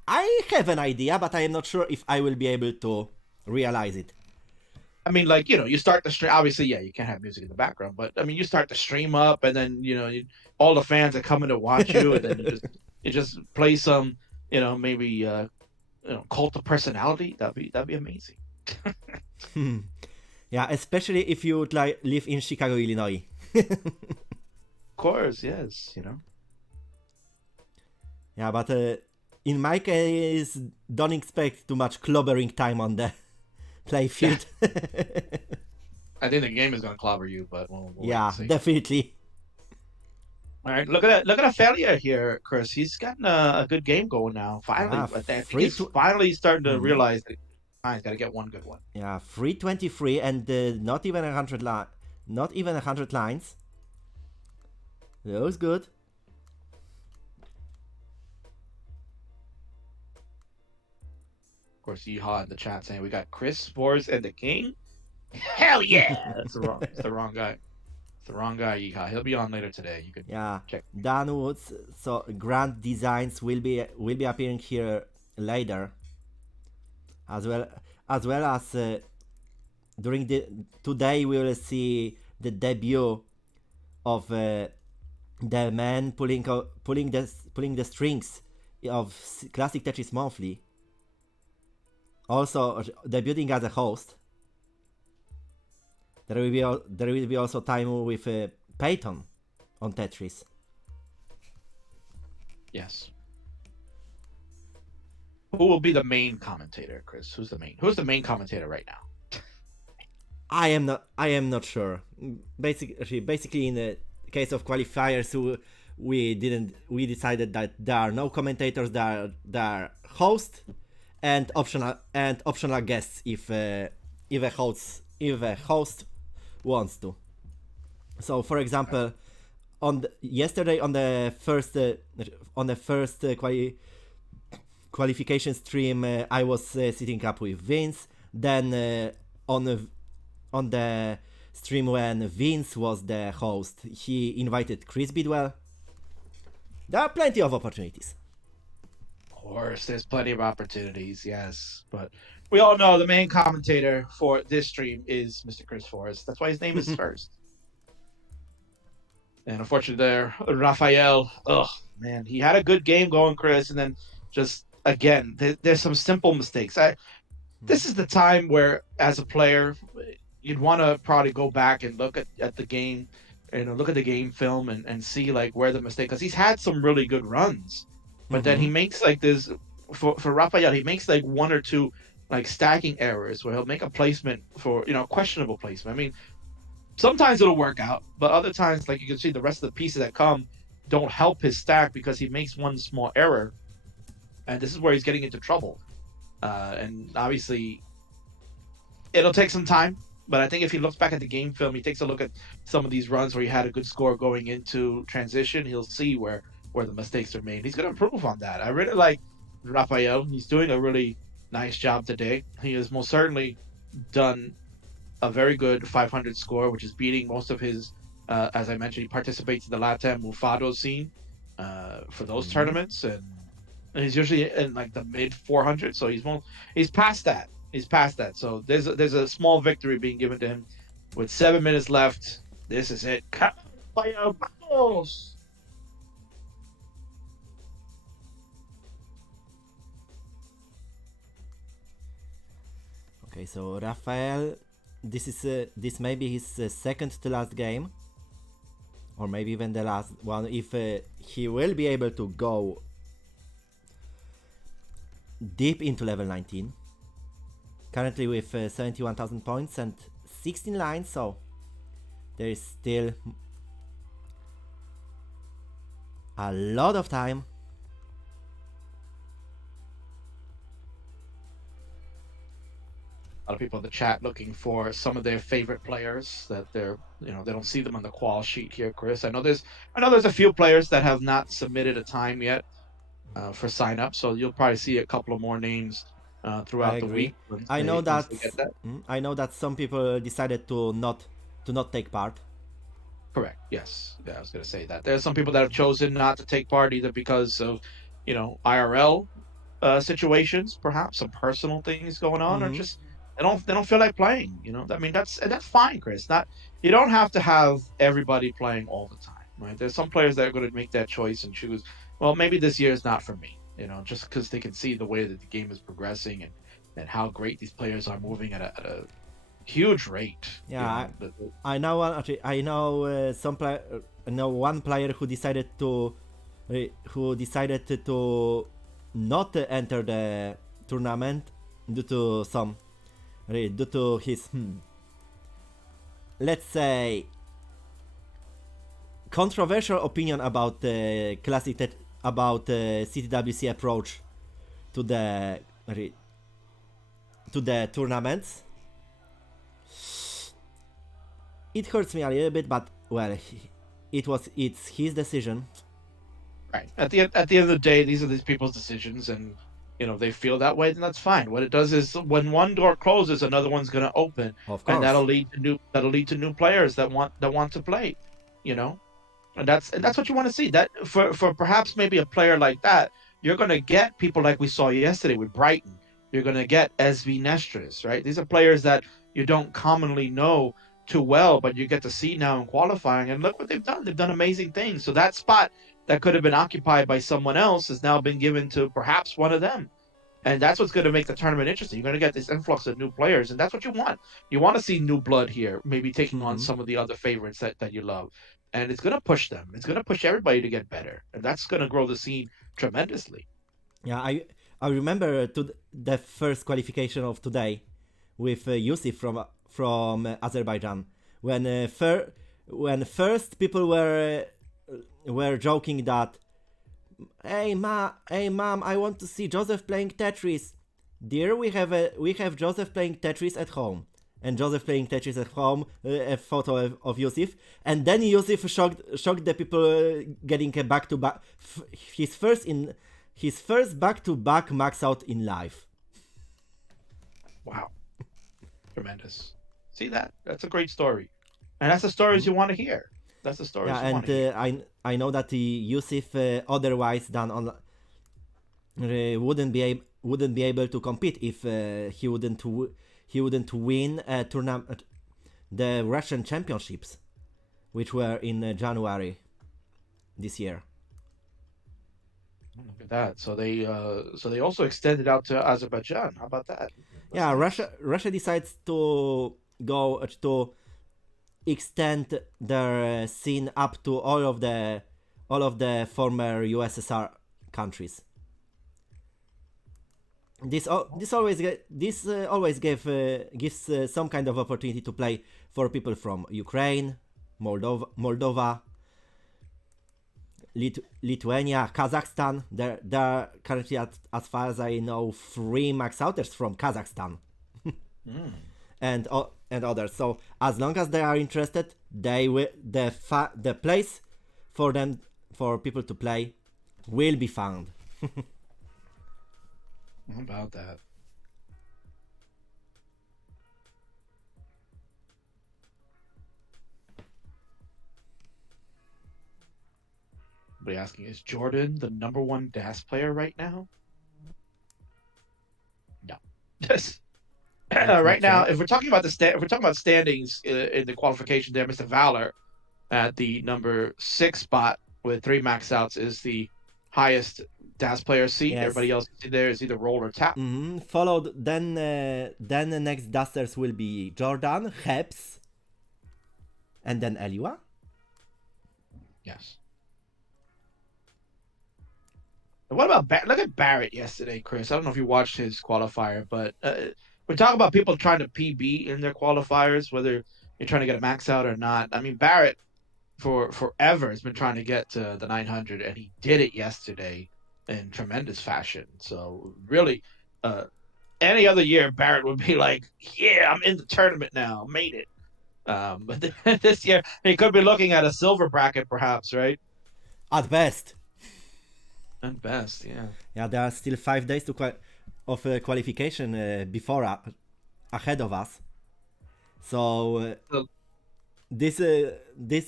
I have an idea, but I am not sure if I will be able to realize it. I mean, like, you start the stream. Obviously, yeah, you can't have music in the background, but I mean, you start the stream up, and then all the fans are coming to watch you, and then you just play some, maybe Cult of Personality. That'd be amazing. Yeah, especially if you would live in Chicago, Illinois. Of course, yes, Yeah, but in my case, don't expect too much clobbering time on the playfield. I think the game is gonna clobber you, but we'll yeah, definitely. All right, look at Ophelia here, Chris. He's gotten a good game going now. Finally, I think he's finally starting to realize that he's got to get one good one. Yeah, 323 and not even 100 lines. That was good. Of course, Yeehaw in the chat saying we got Chris Forrest and the King. Hell yeah! That's the wrong guy. It's the wrong guy, Yeehaw. He'll be on later today. You could check. Dan Woods. So Grand Designs will be appearing here later, as well as today we will see the debut of the man pulling the strings of Classic Tetris Monthly. Also debuting as a host. There will be also time with Peyton on Tetris. Yes. Who will be the main commentator, Chris? Who's the main commentator right now? I am not sure. Basically, in the case of qualifiers, we decided that there are no commentators. There are hosts and optional guests if a host wants to. So, for example, yesterday on the first qualification stream, I was sitting up with Vince. Then on the stream when Vince was the host, he invited Chris Bidwell. There are plenty of opportunities. Of course, there's plenty of opportunities, yes. But we all know the main commentator for this stream is Mr. Chris Forrest. That's why his name is first. And unfortunately, there, Raphael, man, he had a good game going, Chris, and then just again, there's some simple mistakes. This is the time where, as a player, you'd want to probably go back and look at the game, look at the game film and see like where the mistake, because he's had some really good runs, but then he makes like this for Raphael, he makes like one or two like stacking errors where he'll make a placement for questionable placement. I mean, sometimes it'll work out, but other times, like you can see, the rest of the pieces that come don't help his stack because he makes one small error, and this is where he's getting into trouble. And obviously, it'll take some time, but I think if he looks back at the game film, he takes a look at some of these runs where he had a good score going into transition, he'll see where the mistakes are made. He's going to improve on that. I really like Raphael. He's doing a really nice job today. He has most certainly done a very good 500 score, which is beating most of his, as I mentioned, he participates in the Latam Mufado scene for those tournaments, and he's usually in like the mid 400, so he's past that. He's past that. So there's a small victory being given to him with 7 minutes left. This is it. Okay, so Rafael, this may be his second to last game, or maybe even the last one, if he will be able to go deep into level 19. Currently with 71,000 points and 16 lines, so there is still a lot of time. A lot of people in the chat looking for some of their favorite players that they're, they don't see them on the qual sheet here, Chris. I know there's a few players that have not submitted a time yet for sign up, so you'll probably see a couple of more names throughout the week. I know that some people decided to not take part. Correct. Yes. Yeah, I was going to say that. There's some people that have chosen not to take part either because of, IRL situations, perhaps some personal things going on, or just they don't feel like playing. I mean, that's fine, Chris. You don't have to have everybody playing all the time, right? There's some players that are going to make that choice and choose, well, maybe this year is not for me, just because they can see the way that the game is progressing and how great these players are moving at a huge rate. Yeah, I know one player who decided to not enter the tournament due to his let's say controversial opinion about the about CTWC approach to the tournaments. It hurts me a little bit, but well, it's his decision. Right. At the end of the day, these are these people's decisions, and they feel that way, then that's fine. What it does is when one door closes, another one's going to open, and that'll lead to new players that want to play, and that's what you want to see. That for perhaps maybe a player like that, you're going to get people like we saw yesterday with Brighton. You're going to get SV Nestras, right? These are players that you don't commonly know too well, but you get to see now in qualifying, and look what they've done. They've done amazing things. So that spot that could have been occupied by someone else has now been given to perhaps one of them. And that's what's going to make the tournament interesting. You're going to get this influx of new players, and that's what you want. You want to see new blood here, maybe taking on some of the other favorites that you love. And it's going to push them. It's going to push everybody to get better. And that's going to grow the scene tremendously. Yeah, I remember the first qualification of today with Yusuf from Azerbaijan, when first people were joking that, hey mom, I want to see Joseph playing Tetris. Dear, we have Joseph playing Tetris at home, and Joseph playing Tetris at home, a photo of Yusuf, and then Yusuf shocked the people getting a back to back, his first in his first back-to-back max out in life. Wow. Tremendous. See that? That's a great story. And that's the stories you want to hear. That's the stories Yeah, you want and to hear. I know that Yusuf otherwise than on wouldn't be able to compete if he wouldn't win a tournament, the Russian championships, which were in January this year. Look at that. So they also extended out to Azerbaijan. How about that? Yeah, Nice. Russia decides to go to extend their scene up to all of the former USSR countries. This always gives some kind of opportunity to play for people from Ukraine, Moldova, Lithuania, Kazakhstan. There are currently, as far as I know, 3 max outers from Kazakhstan. And others. So as long as they are interested, they will the place for them, for people to play, will be found. How about that? Somebody asking, is Jordan the #1 DAS player right now? No. Yes. Right now, if we're talking about standings in the qualification, there, Mr. Valor at the number 6 spot with 3 max outs is the highest DAS player seat. Yes. Everybody else there is either roll or tap. Followed then the next dusters will be Jordan, Heps, and then Eliwa. Yes. And what about look at Barrett yesterday, Chris? I don't know if you watched his qualifier, but we're talking about people trying to PB in their qualifiers, whether you're trying to get a max out or not. I mean, Barrett for forever has been trying to get to the 900, and he did it yesterday in tremendous fashion. So really, any other year, Barrett would be like, "Yeah, I'm in the tournament now, made it." But this year, he could be looking at a silver bracket, perhaps, right? At best. At best, yeah. Yeah, there are still 5 days of qualification ahead of us. So this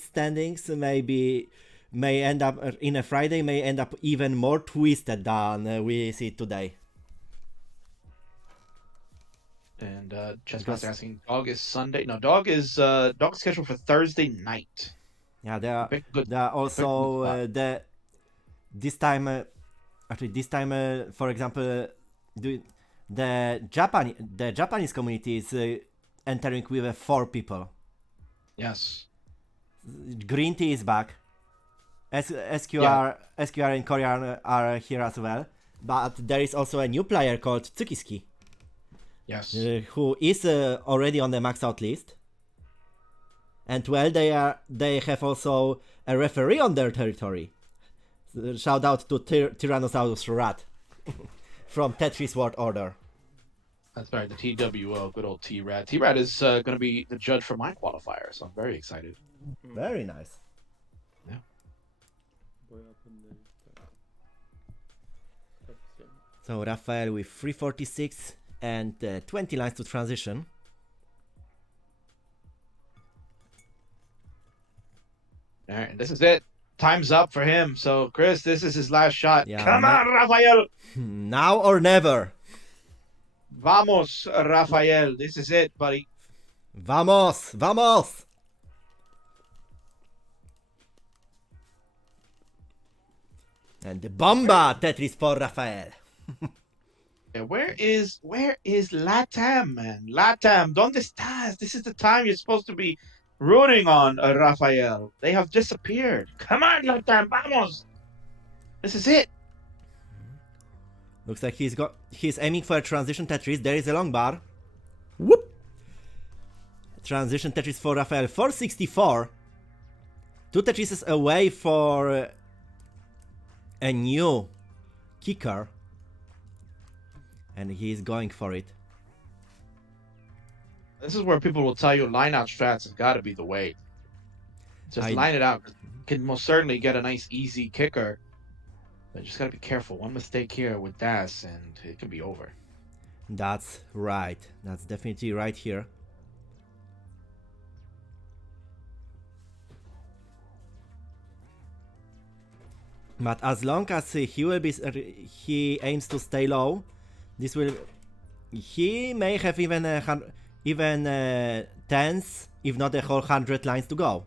standings may end up in a Friday, may end up even more twisted than we see today. And Chessbox asking, Dog is Sunday? No, Dog is scheduled for Thursday night. Yeah, there are also this time, for example, the Japanese community is entering with 4 people. Yes. Green Tea is back. SQR and Korean are here as well. But there is also a new player called Tsukiski. Yes. Who is already on the max out list. And well, they have also a referee on their territory. Shout out to Tyrannosaurus Rat from Tetris World Order. That's right, the TWO, good old T-Rat. T-Rat is going to be the judge for my qualifier, so I'm very excited. Very nice. Yeah. So Rafael with 346 and 20 lines to transition. All right, this is it. Time's up for him. So, Chris, this is his last shot. Yeah, Come on, Rafael! Now or never. Vamos, Rafael. This is it, buddy. Vamos, vamos! And the bomba Tetris for Rafael. Yeah, where is Latam, man? Latam, ¿dónde estás? This is the time you're supposed to be rooting on Rafael. They have disappeared. Come on, Latam, vamos! This is it. Looks like he's aiming for a transition Tetris. There is a long bar. Whoop! Transition Tetris for Rafael. 464. 2 Tetrises away for a new kicker. And he's going for it. This is where people will tell you line-out strats has got to be the way. Just line it out. Can most certainly get a nice, easy kicker. But just gotta be careful. One mistake here with Das, and it could be over. That's right. That's definitely right here. But as long as he aims to stay low, this will. He may have even tens, if not a whole 100 lines to go.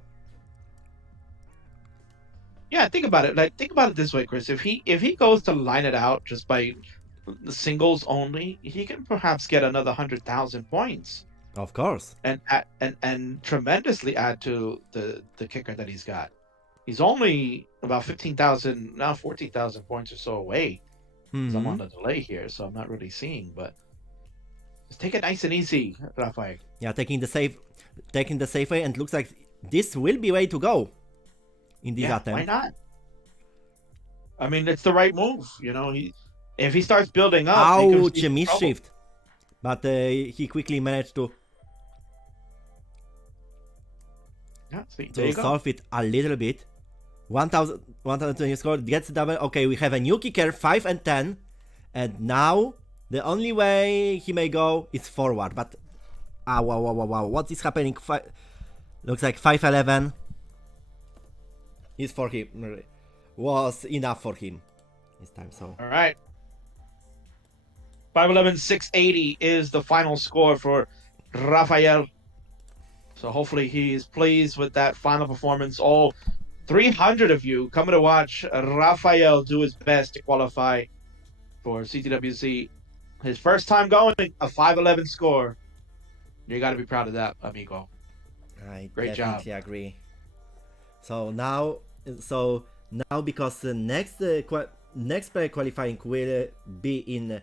Yeah, think about it. Like, think about it this way, Chris. If he goes to line it out just by the singles only, he can perhaps get another 100,000 points. Of course. And tremendously add to the kicker that he's got. He's only about 15,000 now, 14,000 points or so away. Because I'm on a delay here, so I'm not really seeing. But just take it nice and easy, Rafael. Yeah, taking the safe way, and looks like this will be way to go in this attempt. Why not? I mean, it's the right move. You know, if he starts building up, ouch, a misshift. But he quickly managed to solve it a little bit. 1,020 score, gets double. Okay, we have a new kicker, 5 and 10. And now, the only way he may go is forward. But, wow. What is happening? Looks like 5-11 is for him. Was enough for him this time, so. All right. 5-11, 680 is the final score for Rafael. So hopefully he is pleased with that final performance. All 300 of you coming to watch Rafael do his best to qualify for CTWC. His first time going, a 5-11 score. You got to be proud of that, amigo. I Great job. Definitely agree. So now because the next player qualifying will be in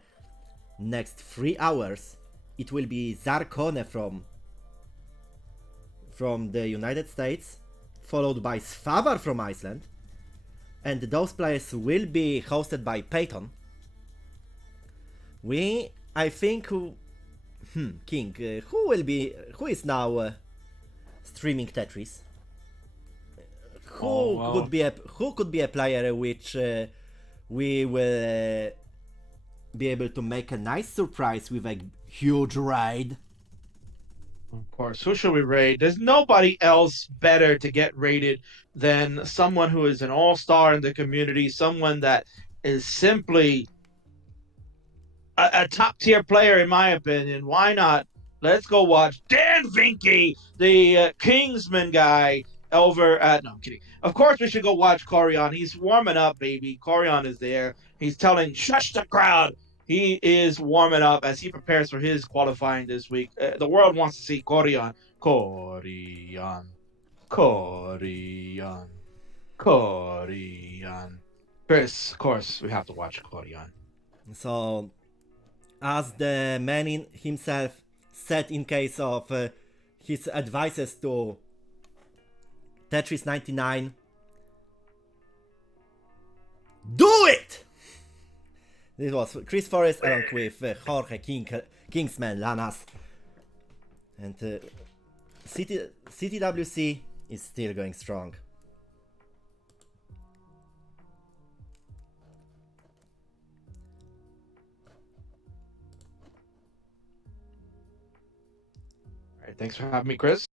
next 3 hours, it will be Zarkone from the United States, followed by Svavar from Iceland, and those players will be hosted by Peyton. I think, King, who is now streaming Tetris? Who could be a player which we will be able to make a nice surprise with a huge raid? Of course, who should we raid? There's nobody else better to get raided than someone who is an all-star in the community, someone that is simply a top-tier player, in my opinion. Why not? Let's go watch Dan Vinky, the Kingsman guy, over at... No, I'm kidding. Of course, we should go watch Corion. He's warming up, baby. Corion is there. He's telling, shush the crowd. He is warming up as he prepares for his qualifying this week. The world wants to see Corion. Corion. Chris, of course, we have to watch Corion. So, as the man in himself said in case of his advices to Tetris 99, do it! This was Chris Forrest along with Jorge Kingsman Lanas. And CTWC is still going strong. All right, thanks for having me, Chris.